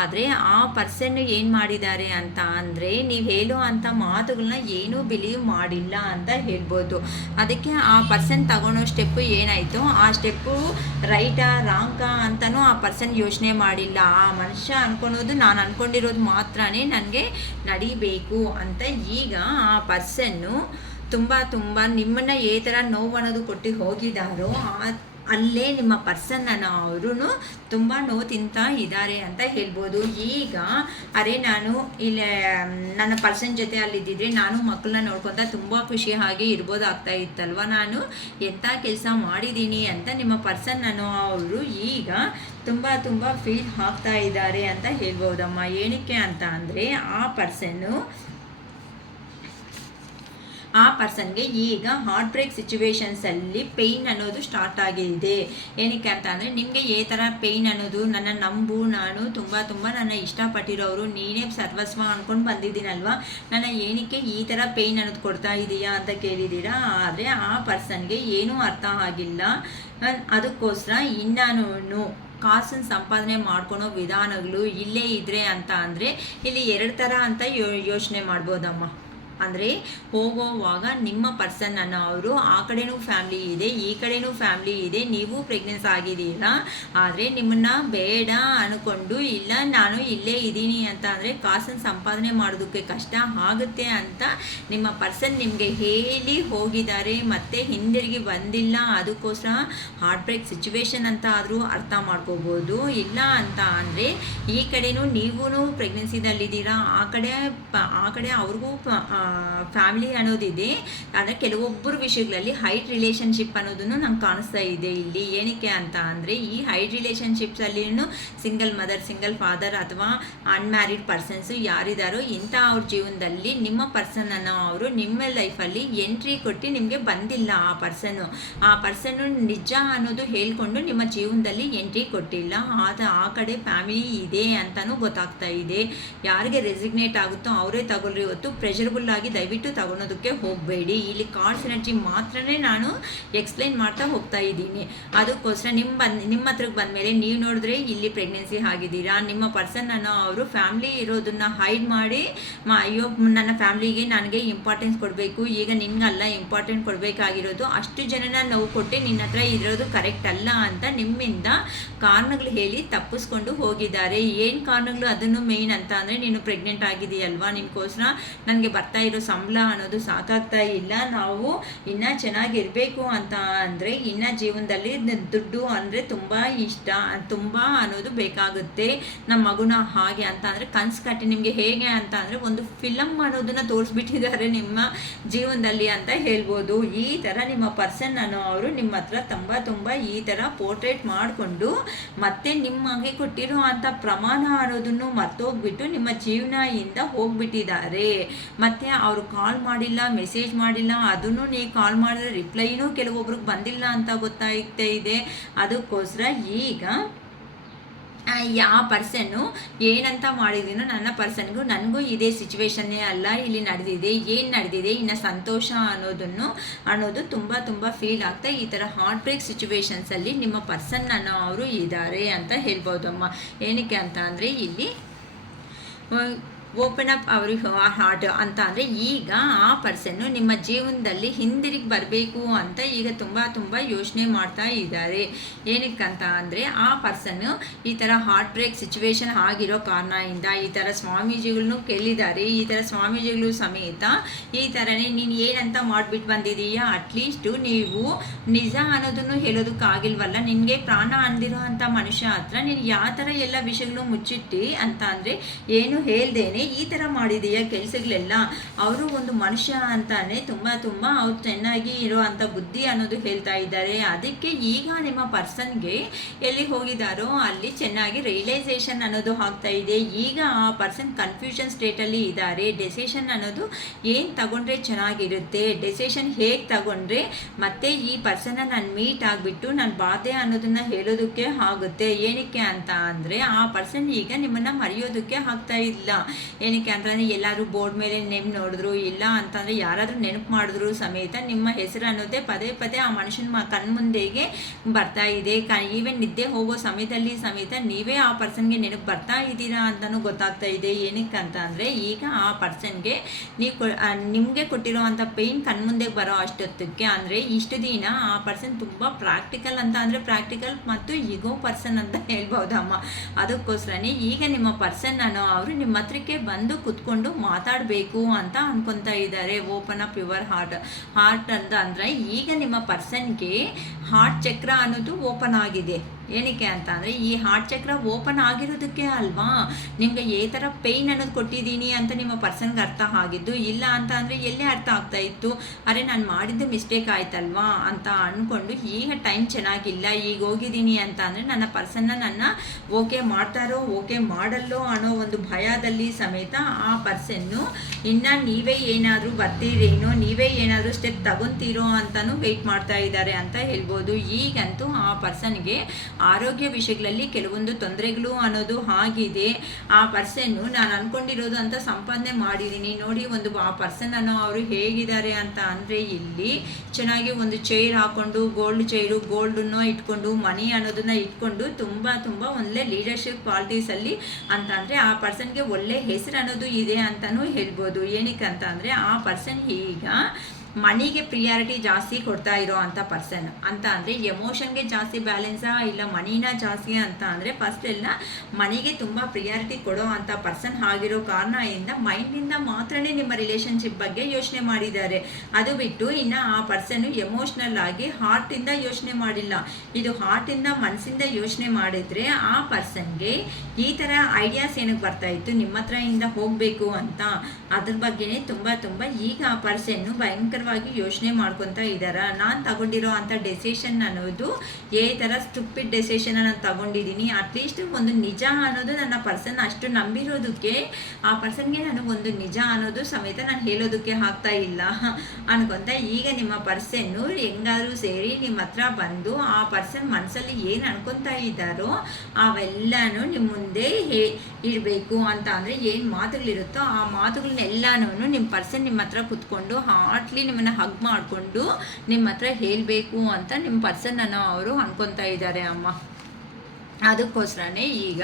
ಆದರೆ ಆ ಪರ್ಸನ್ ಏನು ಮಾಡಿದ್ದಾರೆ ಅಂತ ಅಂದರೆ ನೀವು ಹೇಳೋ ಅಂಥ ಮಾತುಗಳನ್ನ ಏನೂ ಬಿಲೀವ್ ಮಾಡಿಲ್ಲ ಅಂತ ಹೇಳ್ಬೋದು. ಅದಕ್ಕೆ ಆ ಪರ್ಸನ್ ತಗೊಳ್ಳೋ ಸ್ಟೆಪ್ಪು ಏನಾಯಿತು, ಆ ಸ್ಟೆಪ್ಪು ರೈಟಾ ರಾಂಗಾ ಅಂತಲೂ ಆ ಪರ್ಸನ್ ಯೋಚನೆ ಮಾಡಿಲ್ಲ. ಆ ಮನುಷ್ಯ ಅನ್ಕೊಳೋದು ನಾನು ಅನ್ಕೊಂಡಿರೋದು ಮಾತ್ರನೇ ನನಗೆ ನಡಿಬೇಕು ಅಂತ. ಈಗ ಆ ಪರ್ಸನ್ನು ತುಂಬ ನಿಮ್ಮನ್ನು ಏ ಥರ ನೋವು ಅನ್ನೋದು ಕೊಟ್ಟು ಹೋಗಿದ್ದಾರೋ ಅಲ್ಲೇ ನಿಮ್ಮ ಪರ್ಸನ್ ಅವರು ತುಂಬ ನೋವು ತಿಂತ ಇದ್ದಾರೆ ಅಂತ ಹೇಳ್ಬೋದು. ಈಗ ಅರೆ ನಾನು ಇಲ್ಲಿ ನನ್ನ ಪರ್ಸನ್ ಜೊತೆ ಅಲ್ಲಿದ್ದಿದ್ರೆ ನಾನು ಮಕ್ಕಳನ್ನ ನೋಡ್ಕೊತ ತುಂಬ ಖುಷಿಯಾಗಿ ಇರ್ಬೋದಾಗ್ತಾ ಇತ್ತಲ್ವ, ನಾನು ಎಂಥ ಕೆಲಸ ಮಾಡಿದ್ದೀನಿ ಅಂತ ನಿಮ್ಮ ಪರ್ಸನ್ ಅವರು ಈಗ ತುಂಬ ಫೀಲ್ ಆಗ್ತಾ ಇದ್ದಾರೆ ಅಂತ ಹೇಳ್ಬೋದಮ್ಮ. ಏನಕ್ಕೆ ಅಂತ ಅಂದರೆ ಆ ಪರ್ಸನ್ಗೆ ಈಗ ಹಾರ್ಟ್ ಬ್ರೇಕ್ ಸಿಚುವೇಶನ್ಸಲ್ಲಿ ಪೇಯ್ನ್ ಅನ್ನೋದು ಸ್ಟಾರ್ಟ್ ಆಗಿದೆ. ಏನಕ್ಕೆ ಅಂತ ಅಂದರೆ ನಿಮಗೆ ಈ ಥರ ಪೇಯ್ನ್ ಅನ್ನೋದು ನನ್ನ ನಂಬು, ನಾನು ತುಂಬ ನನ್ನ ಇಷ್ಟಪಟ್ಟಿರೋರು, ನೀನೇ ಸರ್ವಸ್ವ ಅಂದ್ಕೊಂಡು ಬಂದಿದ್ದೀನಲ್ವ, ನನ್ನ ಏನಕ್ಕೆ ಈ ಥರ ಪೇಯ್ನ್ ಅನ್ನೋದು ಕೊಡ್ತಾ ಇದೆಯಾ ಅಂತ ಕೇಳಿದ್ದೀರಾ. ಆದರೆ ಆ ಪರ್ಸನ್ಗೆ ಏನೂ ಅರ್ಥ ಆಗಿಲ್ಲ. ಅದಕ್ಕೋಸ್ಕರ ಇನ್ನೂ ಕಾಸನ್ನು ಸಂಪಾದನೆ ಮಾಡ್ಕೊಳೋ ವಿಧಾನಗಳು ಇಲ್ಲೇ ಇದ್ರೆ ಅಂತ ಅಂದರೆ ಇಲ್ಲಿ 2 ಥರ ಅಂತ ಯೋಚನೆ ಮಾಡ್ಬೋದಮ್ಮ. ಅಂದರೆ ಹೋಗೋವಾಗ ನಿಮ್ಮ ಪರ್ಸನ್ ಅವರು ಆ ಕಡೆನೂ ಫ್ಯಾಮ್ಲಿ ಇದೆ, ಈ ಕಡೆನೂ ಫ್ಯಾಮ್ಲಿ ಇದೆ, ನೀವು ಪ್ರೆಗ್ನೆನ್ಸ್ ಆಗಿದ್ದೀರಾ. ಆದರೆ ನಿಮ್ಮನ್ನು ಬೇಡ ಅಂದ್ಕೊಂಡು ಇಲ್ಲ ನಾನು ಇಲ್ಲೇ ಇದ್ದೀನಿ ಅಂತ ಅಂದರೆ ಕಾಸನ್ನು ಸಂಪಾದನೆ ಮಾಡೋದಕ್ಕೆ ಕಷ್ಟ ಆಗುತ್ತೆ ಅಂತ ನಿಮ್ಮ ಪರ್ಸನ್ ನಿಮಗೆ ಹೇಳಿ ಹೋಗಿದ್ದಾರೆ, ಮತ್ತೆ ಹಿಂದಿರುಗಿ ಬಂದಿಲ್ಲ. ಅದಕ್ಕೋಸ್ಕರ ಹಾರ್ಟ್ ಬ್ರೇಕ್ ಸಿಚುವೇಶನ್ ಅಂತ ಆದರೂ ಅರ್ಥ ಮಾಡ್ಕೋಬೋದು. ಇಲ್ಲ ಅಂತ ಅಂದರೆ ಈ ಕಡೆನೂ ನೀವೂ ಪ್ರೆಗ್ನೆನ್ಸಿದಲ್ಲಿದ್ದೀರಾ, ಆ ಕಡೆ ಅವ್ರಿಗೂ ಫ್ಯಾಮಿಲಿ ಅನ್ನೋದಿದೆ. ಅಂದರೆ ಕೆಲವೊಬ್ಬರು ವಿಷಯಗಳಲ್ಲಿ ಹೈಟ್ ರಿಲೇಷನ್ಶಿಪ್ ಅನ್ನೋದನ್ನು ನಂಗೆ ಕಾಣಿಸ್ತಾ ಇದೆ ಇಲ್ಲಿ. ಏನಕ್ಕೆ ಅಂತ ಅಂದರೆ ಈ ಹೈಟ್ ರಿಲೇಷನ್ಶಿಪ್ಸಲ್ಲಿ ಸಿಂಗಲ್ ಮದರ್, ಸಿಂಗಲ್ ಫಾದರ್ ಅಥವಾ ಅನ್ಮ್ಯಾರಿಡ್ ಪರ್ಸನ್ಸು ಯಾರಿದ್ದಾರೋ ಇಂಥ ಅವ್ರ ಜೀವನದಲ್ಲಿ ನಿಮ್ಮ ಪರ್ಸನ್ ಅನ್ನೋ ಅವರು ನಿಮ್ಮ ಲೈಫಲ್ಲಿ ಎಂಟ್ರಿ ಕೊಟ್ಟು ನಿಮಗೆ ಬಂದಿಲ್ಲ. ಆ ಪರ್ಸನ್ನು ನಿಜ ಅನ್ನೋದು ಹೇಳ್ಕೊಂಡು ನಿಮ್ಮ ಜೀವನದಲ್ಲಿ ಎಂಟ್ರಿ ಕೊಟ್ಟಿಲ್ಲ. ಆ ಕಡೆ ಫ್ಯಾಮಿಲಿ ಇದೆ ಅಂತಲೂ ಗೊತ್ತಾಗ್ತಾ ಇದೆ. ಯಾರಿಗೆ ರೆಸಿಗ್ನೇಟ್ ಆಗುತ್ತೋ ಅವರೇ ತಗೊಳ್ರಿ, ಹೊತ್ತು ಪ್ರೆಷರ್ಬಲ್ ಆಗಿ ದಯವಿಟ್ಟು ತಗೊಳೋದಕ್ಕೆ ಹೋಗಬೇಡಿ. ಇಲ್ಲಿ ಕಾರ್ಡ್ಸ್ ಎನರ್ಜಿ ಮಾತ್ರನೇ ನಾನು ಎಕ್ಸ್ಪ್ಲೈನ್ ಮಾಡ್ತಾ ಹೋಗ್ತಾ ಇದ್ದೀನಿ. ಅದಕ್ಕೋಸ್ಕರ ನಿಮ್ಮ ಹತ್ರಕ್ಕೆ ಬಂದಮೇಲೆ ನೀವು ನೋಡಿದ್ರೆ ಇಲ್ಲಿ ಪ್ರೆಗ್ನೆನ್ಸಿ ಆಗಿದ್ದೀರಾ, ನಿಮ್ಮ ಪರ್ಸನ್ ಅನ್ನೋ ಅವರು ಫ್ಯಾಮಿಲಿ ಇರೋದನ್ನ ಹೈಡ್ ಮಾಡಿ ಅಯ್ಯೋ ನನ್ನ ಫ್ಯಾಮಿಲಿಗೆ ನನಗೆ ಇಂಪಾರ್ಟೆನ್ಸ್ ಕೊಡಬೇಕು, ಈಗ ನಿನ್ಗಲ್ಲ ಇಂಪಾರ್ಟೆಂಟ್ ಕೊಡಬೇಕಾಗಿರೋದು, ಅಷ್ಟು ಜನನ ನಾವು ಕೊಟ್ಟು ನಿನ್ನ ಹತ್ರ ಇರೋದು ಕರೆಕ್ಟ್ ಅಲ್ಲ ಅಂತ ನಿಮ್ಮಿಂದ ಕಾರಣಗಳು ಹೇಳಿ ತಪ್ಪಿಸ್ಕೊಂಡು ಹೋಗಿದ್ದಾರೆ. ಏನು ಕಾರಣಗಳು? ಅದನ್ನು ಮೇಯ್ನ್ ಅಂತ ಅಂದರೆ ನೀನು ಪ್ರೆಗ್ನೆಂಟ್ ಆಗಿದೆಯಲ್ವಾ, ನಿನ್ಗೋಸ್ಕರ ನನಗೆ ಬರ್ತಾ ಇರೋ ಸಂಬಳ ಅನ್ನೋದು ಸಾಕಾಗ್ತಾ ಇಲ್ಲ, ನಾವು ಇನ್ನೂ ಚೆನ್ನಾಗಿರಬೇಕು ಅಂತ ಅಂದರೆ ಇನ್ನು ಜೀವನದಲ್ಲಿ ದುಡ್ಡು ಅಂದರೆ ತುಂಬ ಇಷ್ಟ, ತುಂಬ ಅನ್ನೋದು ಬೇಕಾಗುತ್ತೆ, ನಮ್ಮ ಮಗುನ ಹಾಗೆ ಅಂತ ಅಂದರೆ ಕನ್ಸು ಕಟ್ಟಿ ನಿಮಗೆ ಹೇಗೆ ಅಂತ ಅಂದರೆ ಒಂದು ಫಿಲಮ್ ಅನ್ನೋದನ್ನು ತೋರಿಸ್ಬಿಟ್ಟಿದ್ದಾರೆ ನಿಮ್ಮ ಜೀವನದಲ್ಲಿ ಅಂತ ಹೇಳ್ಬೋದು. ಈ ಥರ ನಿಮ್ಮ ಪರ್ಸನ್ ಅನ್ನೋ ಅವರು ನಿಮ್ಮ ಹತ್ರ ತುಂಬ ಈ ಥರ ಪೋರ್ಟ್ರೇಟ್ ಮಾಡಿಕೊಂಡು ಮತ್ತೆ ನಿಮಗೆ ಕೊಟ್ಟಿರೋ ಅಂಥ ಪ್ರಮಾಣ ಅನ್ನೋದನ್ನು ಮರ್ತೋಗ್ಬಿಟ್ಟು ನಿಮ್ಮ ಜೀವನದಿಂದ ಹೋಗ್ಬಿಟ್ಟಿದ್ದಾರೆ. ಮತ್ತು ಅವರು ಕಾಲ್ ಮಾಡಿಲ್ಲ, ಮೆಸೇಜ್ ಮಾಡಿಲ್ಲ, ಅದನ್ನು ನೀವು ಕಾಲ್ ಮಾಡಿದ್ರೆ ರಿಪ್ಲೈನೂ ಕೆಲವೊಬ್ರಿಗೆ ಬಂದಿಲ್ಲ ಅಂತ ಗೊತ್ತಾಗ್ತಾ ಇದೆ. ಅದಕ್ಕೋಸ್ಕರ ಈಗ ಯಾವ ಪರ್ಸನ್ನು ಏನಂತ ಮಾಡಿದ್ದೀನೋ ನನ್ನ ಪರ್ಸನ್ಗೂ ನನಗೂ ಇದೇ ಸಿಚುವೇಶನ್ನೇ ಅಲ್ಲ ಇಲ್ಲಿ ನಡೆದಿದೆ, ಏನು ನಡೆದಿದೆ ಇನ್ನು ಸಂತೋಷ ಅನ್ನೋದು ತುಂಬ ಫೀಲ್ ಆಗ್ತಾ ಈ ಥರ ಹಾರ್ಟ್ ಬ್ರೇಕ್ ಸಿಚುವೇಶನ್ಸಲ್ಲಿ ನಿಮ್ಮ ಪರ್ಸನ್ ಅನ್ನೋ ಅವರು ಇದ್ದಾರೆ ಅಂತ ಹೇಳ್ಬೋದಮ್ಮ. ಏನಕ್ಕೆ ಅಂತ ಅಂದರೆ ಇಲ್ಲಿ ಓಪನ್ ಅಪ್ ಅವ್ರಿಗೆ ಹಾರ್ಟ್ ಅಂತ ಅಂದರೆ ಈಗ ಆ ಪರ್ಸನ್ನು ನಿಮ್ಮ ಜೀವನದಲ್ಲಿ ಹಿಂದಿರುಗಿ ಬರಬೇಕು ಅಂತ ಈಗ ತುಂಬ ಯೋಚನೆ ಮಾಡ್ತಾ ಇದ್ದಾರೆ. ಏನಕ್ಕಂತ ಅಂದರೆ ಆ ಪರ್ಸನ್ನು ಈ ಥರ ಹಾರ್ಟ್ ಬ್ರೇಕ್ ಸಿಚುವೇಶನ್ ಆಗಿರೋ ಕಾರಣದಿಂದ ಈ ಥರ ಸ್ವಾಮೀಜಿಗಳನ್ನೂ ಕೇಳಿದ್ದಾರೆ. ಈ ಥರ ಸ್ವಾಮೀಜಿಗಳು ಸಮೇತ ಈ ಥರನೇ ನೀನು ಏನಂತ ಮಾಡಿಬಿಟ್ಟು ಬಂದಿದೀಯಾ, ಅಟ್ಲೀಸ್ಟು ನೀವು ನಿಜ ಅನ್ನೋದನ್ನು ಹೇಳೋದಕ್ಕಾಗಿಲ್ವಲ್ಲ, ನಿನಗೆ ಪ್ರಾಣ ಅಂದಿರೋ ಅಂಥ ಮನುಷ್ಯ ಹತ್ರ ನೀನು ಯಾವ ಥರ ಎಲ್ಲ ವಿಷಯಗಳು ಮುಚ್ಚಿಟ್ಟು ಅಂತ ಅಂದರೆ ಏನು ಹೇಳ್ದೇನೆ ಈ ಥರ ಮಾಡಿದೆಯಾ ಕೆಲಸಗಳೆಲ್ಲ. ಅವರು ಒಂದು ಮನುಷ್ಯ ಅಂತಾನೆ ತುಂಬ ಅವ್ರು ಚೆನ್ನಾಗಿ ಇರೋ ಅಂಥ ಬುದ್ಧಿ ಅನ್ನೋದು ಹೇಳ್ತಾ ಇದ್ದಾರೆ. ಅದಕ್ಕೆ ಈಗ ನಿಮ್ಮ ಪರ್ಸನ್ಗೆ ಎಲ್ಲಿ ಹೋಗಿದ್ದಾರೋ ಅಲ್ಲಿ ಚೆನ್ನಾಗಿ ರಿಯಲೈಸೇಷನ್ ಅನ್ನೋದು ಆಗ್ತಾ ಇದೆ. ಈಗ ಆ ಪರ್ಸನ್ ಕನ್ಫ್ಯೂಷನ್ ಸ್ಟೇಟಲ್ಲಿ ಇದ್ದಾರೆ. ಡೆಸಿಷನ್ ಅನ್ನೋದು ಏನು ತಗೊಂಡ್ರೆ ಚೆನ್ನಾಗಿರುತ್ತೆ, ಡೆಸಿಷನ್ ಹೇಗೆ ತಗೊಂಡ್ರೆ ಮತ್ತೆ ಈ ಪರ್ಸನ್ನ ನಾನು ಮೀಟ್ ಆಗಿಬಿಟ್ಟು ನನ್ನ ಬಾಧೆ ಅನ್ನೋದನ್ನು ಹೇಳೋದಕ್ಕೆ ಆಗುತ್ತೆ. ಏನಕ್ಕೆ ಅಂತ ಅಂದರೆ ಆ ಪರ್ಸನ್ ಈಗ ನಿಮ್ಮನ್ನು ಮರೆಯೋದಕ್ಕೆ ಆಗ್ತಾ ಇಲ್ಲ. ಏನಕ್ಕೆ ಅಂತಂದರೆ ಎಲ್ಲರೂ ಬೋರ್ಡ್ ಮೇಲೆ ನೇಮ್ ನೋಡಿದ್ರು, ಇಲ್ಲ ಅಂತಂದರೆ ಯಾರಾದರೂ ನೆನಪು ಮಾಡಿದ್ರು ಸಮೇತ ನಿಮ್ಮ ಹೆಸರು ಅನ್ನೋದೇ ಪದೇ ಆ ಮನುಷ್ಯನ ಕಣ್ಮುಂದೆಗೆ ಬರ್ತಾ ಇದೆ. ಈವನ್ ನಿದ್ದೆ ಹೋಗೋ ಸಮಯದಲ್ಲಿ ಸಮೇತ ನೀವೇ ಆ ಪರ್ಸನ್ಗೆ ನೆನಪು ಬರ್ತಾ ಇದ್ದೀರಾ ಅಂತಲೂ ಗೊತ್ತಾಗ್ತಾ ಇದೆ. ಏನಕ್ಕೆ ಅಂತ ಅಂದರೆ ಈಗ ಆ ಪರ್ಸನ್ಗೆ ನಿಮಗೆ ಕೊಟ್ಟಿರೋ ಅಂಥ ಪೇಯ್ನ್ ಕಣ್ಮುಂದೆಗೆ ಬರೋ ಅಷ್ಟೊತ್ತಕ್ಕೆ ಅಂದರೆ ಇಷ್ಟು ದಿನ ಆ ಪರ್ಸನ್ ತುಂಬ ಪ್ರಾಕ್ಟಿಕಲ್ ಅಂತ ಅಂದರೆ ಪ್ರಾಕ್ಟಿಕಲ್ ಮತ್ತು ಈಗೋ ಪರ್ಸನ್ ಅಂತ ಹೇಳ್ಬೋದಮ್ಮ. ಅದಕ್ಕೋಸ್ಕರನೇ ಈಗ ನಿಮ್ಮ ಪರ್ಸನ್ ಅನ್ನೋ ಅವರು ನಿಮ್ಮ ಹತ್ರಕ್ಕೆ ಬಂದು ಕುತ್ಕೊಂಡು ಮಾತಾಡಬೇಕು ಅಂತ ಅನ್ಕೊತಾ ಇದ್ದಾರೆ. ಓಪನ್ ಅಪ್ ಯುವರ್ ಹಾರ್ಟ್ ಅಂತ ಅಂದರೆ ಈಗ ನಿಮ್ಮ ಪರ್ಸನ್ಗೆ ಹಾರ್ಟ್ ಚಕ್ರ ಅನ್ನೋದು ಓಪನ್ ಆಗಿದೆ. ಏನಕ್ಕೆ ಅಂತ ಅಂದರೆ ಈ ಹಾರ್ಟ್ ಚಕ್ರ ಓಪನ್ ಆಗಿರೋದಕ್ಕೆ ಅಲ್ವಾ ನಿಮಗೆ ಈ ಥರ ಪೇಯ್ನ್ ಅನ್ನೋದು ಕೊಟ್ಟಿದ್ದೀನಿ ಅಂತ ನಿಮ್ಮ ಪರ್ಸನ್ಗೆ ಅರ್ಥ ಆಗಿದ್ದು. ಇಲ್ಲ ಅಂತ ಅಂದರೆ ಎಲ್ಲೇ ಅರ್ಥ ಆಗ್ತಾ ಇತ್ತು, ಅರೆ ನಾನು ಮಾಡಿದ್ದು ಮಿಸ್ಟೇಕ್ ಆಯ್ತಲ್ವಾ ಅಂತ ಅಂದ್ಕೊಂಡು ಈಗ ಟೈಮ್ ಚೆನ್ನಾಗಿಲ್ಲ, ಈಗ ಹೋಗಿದ್ದೀನಿ ಅಂತ ಅಂದರೆ ನನ್ನ ಪರ್ಸನ್ನ ನನ್ನ ಓಕೆ ಮಾಡ್ತಾರೋ ಓಕೆ ಮಾಡಲ್ಲೋ ಅನ್ನೋ ಒಂದು ಭಯದಲ್ಲಿ ಸಮೇತ ಆ ಪರ್ಸನ್ನು ಇನ್ನು ನೀವೇ ಏನಾದರೂ ಬರ್ತೀರೇನೋ, ನೀವೇ ಏನಾದರೂ ಸ್ಟೆಪ್ ತಗೊತೀರೋ ಅಂತಲೂ ವೆಯ್ಟ್ ಮಾಡ್ತಾ ಇದ್ದಾರೆ ಅಂತ ಹೇಳ್ಬೋದು. ಈಗಂತೂ ಆ ಪರ್ಸನ್ಗೆ ಆರೋಗ್ಯ ವಿಷಯಗಳಲ್ಲಿ ಕೆಲವೊಂದು ತೊಂದರೆಗಳು ಅನ್ನೋದು ಆಗಿದೆ. ಆ ಪರ್ಸನ್ನು ನಾನು ಅಂದ್ಕೊಂಡಿರೋದು ಅಂತ ಸಂಪಾದನೆ ಮಾಡಿದ್ದೀನಿ ನೋಡಿ. ಆ ಪರ್ಸನ್ ಅನ್ನೋ ಅವರು ಹೇಗಿದ್ದಾರೆ ಅಂತ ಅಂದರೆ ಇಲ್ಲಿ ಚೆನ್ನಾಗಿ ಒಂದು ಚೈರ್ ಹಾಕ್ಕೊಂಡು ಗೋಲ್ಡನ್ನು ಇಟ್ಕೊಂಡು ಮನಿ ಅನ್ನೋದನ್ನ ಇಟ್ಕೊಂಡು ತುಂಬ ಒಳ್ಳೆ ಲೀಡರ್ಶಿಪ್ ಕ್ವಾಲಿಟೀಸಲ್ಲಿ ಅಂತ ಅಂದರೆ ಆ ಪರ್ಸನ್ಗೆ ಒಳ್ಳೆ ಹೆಸರು ಅನ್ನೋದು ಇದೆ ಅಂತಲೂ ಹೇಳ್ಬೋದು. ಏನಕ್ಕೆ ಅಂತ ಅಂದರೆ ಆ ಪರ್ಸನ್ ಈಗ ಮನಿಗೆ ಪ್ರಿಯಾರಿಟಿ ಜಾಸ್ತಿ ಕೊಡ್ತಾ ಇರೋ ಅಂಥ ಪರ್ಸನ್ ಅಂತ ಅಂದರೆ ಎಮೋಷನ್ಗೆ ಜಾಸ್ತಿ ಬ್ಯಾಲೆನ್ಸಾ ಇಲ್ಲ ಮನಿನ ಜಾಸ್ತಿ ಅಂತ ಅಂದರೆ ಫಸ್ಟ್ ಎಲ್ಲ ಮನಿಗೆ ತುಂಬ ಪ್ರಿಯಾರಿಟಿ ಕೊಡೋ ಅಂಥ ಪರ್ಸನ್ ಆಗಿರೋ ಕಾರಣದಿಂದ ಮೈಂಡಿಂದ ಮಾತ್ರನೇ ನಿಮ್ಮ ರಿಲೇಷನ್ಶಿಪ್ ಬಗ್ಗೆ ಯೋಚನೆ ಮಾಡಿದ್ದಾರೆ. ಅದು ಬಿಟ್ಟು ಇನ್ನು ಆ ಪರ್ಸನ್ನು ಎಮೋಷ್ನಲ್ ಆಗಿ ಹಾರ್ಟಿಂದ ಯೋಚನೆ ಮಾಡಿಲ್ಲ. ಇದು ಹಾರ್ಟಿಂದ ಮನಸ್ಸಿಂದ ಯೋಚನೆ ಮಾಡಿದರೆ ಆ ಪರ್ಸನ್ಗೆ ಈ ಥರ ಐಡಿಯಾಸ್ ಏನಕ್ಕೆ ಬರ್ತಾ ಇತ್ತು ನಿಮ್ಮ ಹತ್ರ ಇಂದ ಹೋಗಬೇಕು ಅಂತ, ಅದ್ರ ಬಗ್ಗೆನೇ ತುಂಬ ಈಗ ಆ ಪರ್ಸನ್ನು ಭಯಂಕರವಾಗಿ ಯೋಚನೆ ಮಾಡ್ಕೊತಾ ಇದ್ದಾರೆ. ನಾನು ತಗೊಂಡಿರೋ ಅಂಥ ಡೆಸಿಷನ್ ಅನ್ನೋದು ಈ ಥರ ಸ್ಟುಪಿಡ್ ಡೆಸಿಷನ್ ನಾನು ತಗೊಂಡಿದ್ದೀನಿ, ಅಟ್ಲೀಸ್ಟ್ ಒಂದು ನಿಜ ಅನ್ನೋದು ನನ್ನ ಪರ್ಸನ್ ಅಷ್ಟು ನಂಬಿರೋದಕ್ಕೆ ಆ ಪರ್ಸನ್ಗೆ ನಾನು ಒಂದು ನಿಜ ಅನ್ನೋದು ಸಮೇತ ನಾನು ಹೇಳೋದಕ್ಕೆ ಆಗ್ತಾ ಇಲ್ಲ ಅನ್ಕೊಂತ ಈಗ ನಿಮ್ಮ ಪರ್ಸನ್ನು ಹೆಂಗಾದ್ರೂ ಸೇರಿ ನಿಮ್ಮ ಹತ್ರ ಬಂದು ಆ ಪರ್ಸನ್ ಮನಸ್ಸಲ್ಲಿ ಏನು ಅನ್ಕೊತಾ ಇದ್ದಾರೋ ಅವೆಲ್ಲನೂ ನಿಮ್ಮ ಮುಂದೆ ಇರಬೇಕು ಅಂತ ಅಂದರೆ ಏನು ಮಾತುಗಳಿರುತ್ತೋ ಆ ಮಾತುಗಳನ್ನೆಲ್ಲನೂ ನಿಮ್ಮ ಪರ್ಸನ್ ನಿಮ್ಮ ಹತ್ರ ಕುತ್ಕೊಂಡು ಹಾರ್ಟ್ಲಿ ನಿಮ್ಮನ್ನು ಹಗ್ ಮಾಡಿಕೊಂಡು ನಿಮ್ಮ ಹತ್ರ ಹೇಳಬೇಕು ಅಂತ ನಿಮ್ಮ ಪರ್ಸನ್ನನ್ನು ಅವರು ಅನ್ಕೊತಾ ಇದ್ದಾರೆ ಅಮ್ಮ. ಅದಕ್ಕೋಸ್ಕರನೇ ಈಗ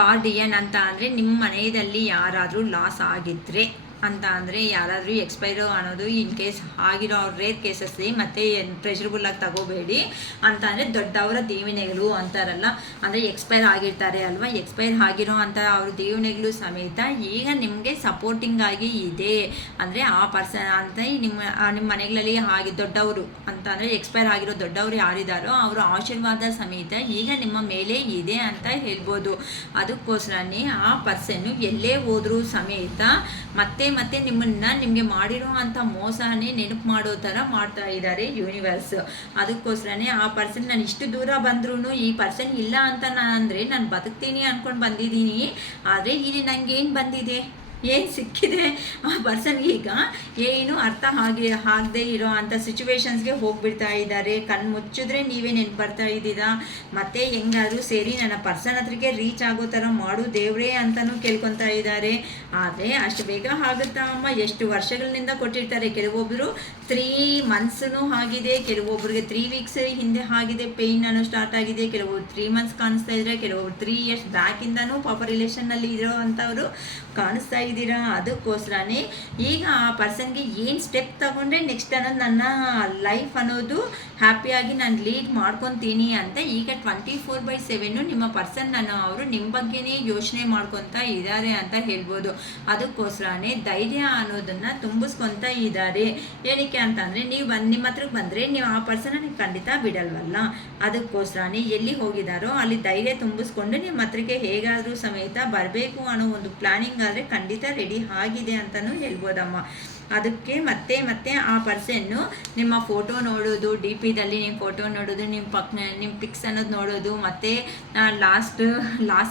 ಗಾರ್ಡಿಯನ್ ಅಂತ ಅಂದರೆ ನಿಮ್ಮ ಮನೆಯಲ್ಲಿ ಯಾರಾದರೂ ಲಾಸ್ ಆಗಿದ್ದರೆ ಅಂತ ಅಂದರೆ ಯಾರಾದರೂ ಎಕ್ಸ್ಪೈರು ಅನ್ನೋದು ಇನ್ ಕೇಸ್ ಆಗಿರೋ ಅವ್ರ ರೇರ್ ಕೇಸಸ್ಸಿ ಮತ್ತು ಪ್ರೆಷರ್ಬುಲ್ಲಾಗಿ ತಗೋಬೇಡಿ ಅಂತ ಅಂದರೆ ದೊಡ್ಡವರ ದೀವನೆಗಳು ಅಂತಾರಲ್ಲ, ಅಂದರೆ ಎಕ್ಸ್ಪೈರ್ ಆಗಿರ್ತಾರೆ ಅಲ್ವಾ, ಎಕ್ಸ್ಪೈರ್ ಆಗಿರೋ ಅಂಥ ಅವ್ರ ದೀವನೆಗಳು ಸಮೇತ ಈಗ ನಿಮಗೆ ಸಪೋರ್ಟಿಂಗ್ ಆಗಿ ಇದೆ. ಅಂದರೆ ಆ ಪರ್ಸನ್ ಅಂತ ನಿಮ್ಮ ಮನೆಗಳಲ್ಲಿ ಹಾಗೆ ದೊಡ್ಡವರು ಅಂತ ಅಂದರೆ ಎಕ್ಸ್ಪೈರ್ ಆಗಿರೋ ದೊಡ್ಡವರು ಯಾರಿದ್ದಾರೋ ಅವರ ಆಶೀರ್ವಾದ ಸಮೇತ ಈಗ ನಿಮ್ಮ ಮೇಲೆ ಇದೆ ಅಂತ ಹೇಳ್ಬೋದು. ಅದಕ್ಕೋಸ್ಕರನೇ ಆ ಪರ್ಸನ್ನು ಎಲ್ಲೇ ಹೋದರೂ ಸಮೇತ ಮತ್ತೆ ನಿಮಗೆ ಮಾಡಿರೋ ಅಂಥ ಮೋಸನೇ ನೆನಪು ಮಾಡೋ ಥರ ಮಾಡ್ತಾ ಇದ್ದಾರೆ ಯೂನಿವರ್ಸ್. ಅದಕ್ಕೋಸ್ಕರನೇ ಆ ಪರ್ಸನ್ ನಾನು ಇಷ್ಟು ದೂರ ಬಂದ್ರೂ ಈ ಪರ್ಸನ್ ಇಲ್ಲ ಅಂತ ಅಂದರೆ ನಾನು ಬದುಕ್ತೀನಿ ಅಂದ್ಕೊಂಡು ಬಂದಿದ್ದೀನಿ, ಆದರೆ ಇಲ್ಲಿ ನನಗೆ ಏನು ಬಂದಿದೆ, ಏನು ಸಿಕ್ಕಿದೆ, ಆ ಪರ್ಸನ್ಗೆ ಈಗ ಏನು ಅರ್ಥ ಆಗದೆ ಇರೋ ಅಂಥ ಸಿಚುವೇಶನ್ಸ್ಗೆ ಹೋಗ್ಬಿಡ್ತಾ ಇದ್ದಾರೆ. ಕಣ್ಣು ಮುಚ್ಚಿದ್ರೆ ನೀವೇ ನೆನಪು ಬರ್ತಾ ಇದ್ದೀರಾ. ಮತ್ತೆ ಹೆಂಗಾದರೂ ಸೇರಿ ನನ್ನ ಪರ್ಸನ್ ಹತ್ರಕ್ಕೆ ರೀಚ್ ಆಗೋ ಥರ ಮಾಡು ದೇವ್ರೇ ಅಂತಲೂ ಕೇಳ್ಕೊತಾ ಇದ್ದಾರೆ. ಆದರೆ ಅಷ್ಟು ಬೇಗ ಆಗುತ್ತಾ ಅಮ್ಮ? ಎಷ್ಟು ವರ್ಷಗಳಿಂದ ಕೊಟ್ಟಿರ್ತಾರೆ. ಕೆಲವೊಬ್ಬರು 3 months ಆಗಿದೆ, ಕೆಲವೊಬ್ಬರಿಗೆ 3 weeks ಹಿಂದೆ ಆಗಿದೆ ಪೇಯ್ನ್ ಅನ್ನೋ ಸ್ಟಾರ್ಟ್ ಆಗಿದೆ, ಕೆಲವೊಬ್ರು 3 months ಕಾಣಿಸ್ತಾ ಇದ್ದಾರೆ, ಕೆಲವೊಬ್ರು 3 years ಬ್ಯಾಕಿಂದನೂ ಪಾಪ ರಿಲೇಷನ್ನಲ್ಲಿ ಇರೋ ಅಂಥವರು ಕಾಣಿಸ್ತಾ ಇದ್ದೀರಾ. ಅದಕ್ಕೋಸ್ಕರನೇ ಈಗ ಆ ಪರ್ಸನ್ಗೆ ಏನು ಸ್ಟೆಪ್ ತಗೊಂಡ್ರೆ ನೆಕ್ಸ್ಟ್ ಅನ್ನೋದು ನನ್ನ ಲೈಫ್ ಅನ್ನೋದು ಹ್ಯಾಪಿಯಾಗಿ ನಾನು ಲೀಡ್ ಮಾಡ್ಕೊತೀನಿ ಅಂತ ಈಗ 24/7 ನಿಮ್ಮ ಪರ್ಸನ್ ಅವರು ನಿಮ್ಮ ಬಗ್ಗೆನೇ ಯೋಚನೆ ಮಾಡ್ಕೊತಾ ಇದ್ದಾರೆ ಅಂತ ಹೇಳ್ಬೋದು. ಅದಕ್ಕೋಸ್ಕರನೇ ಧೈರ್ಯ ಅನ್ನೋದನ್ನು ತುಂಬಿಸ್ಕೊತಾ ಇದ್ದಾರೆ. ಏನಕ್ಕೆ ಅಂತಂದರೆ ನೀವು ನಿಮ್ಮ ಹತ್ರಕ್ಕೆ ಬಂದರೆ ನೀವು ಆ ಪರ್ಸನ್ನ ನೀವು ಖಂಡಿತ ಬಿಡಲ್ವಲ್ಲ. ಅದಕ್ಕೋಸ್ಕರನೇ ಎಲ್ಲಿ ಹೋಗಿದ್ದಾರೋ ಅಲ್ಲಿ ಧೈರ್ಯ ತುಂಬಿಸ್ಕೊಂಡು ನಿಮ್ಮ ಹತ್ರಕ್ಕೆ ಹೇಗಾದರೂ ಸಮೇತ ಬರಬೇಕು ಅನ್ನೋ ಒಂದು ಪ್ಲಾನಿಂಗ್ ಆದರೆ ಖಂಡಿತ ರೆಡಿ ಆಗಿದೆ ಅಂತಲೂ ಹೇಳ್ಬೋದಮ್ಮ. ಅದಕ್ಕೆ ಮತ್ತೆ ಆ ಪರ್ಸನ್ನು ನಿಮ್ಮ ಫೋಟೋ ನೋಡೋದು, ಡಿ ಪಿದಲ್ಲಿ ನಿಮ್ಮ ಫೋಟೋ ನೋಡೋದು, ನಿಮ್ಮ ಪಿಕ್ಸ್ ಅನ್ನೋದು ನೋಡೋದು, ಮತ್ತು ಲಾಸ್ಟ್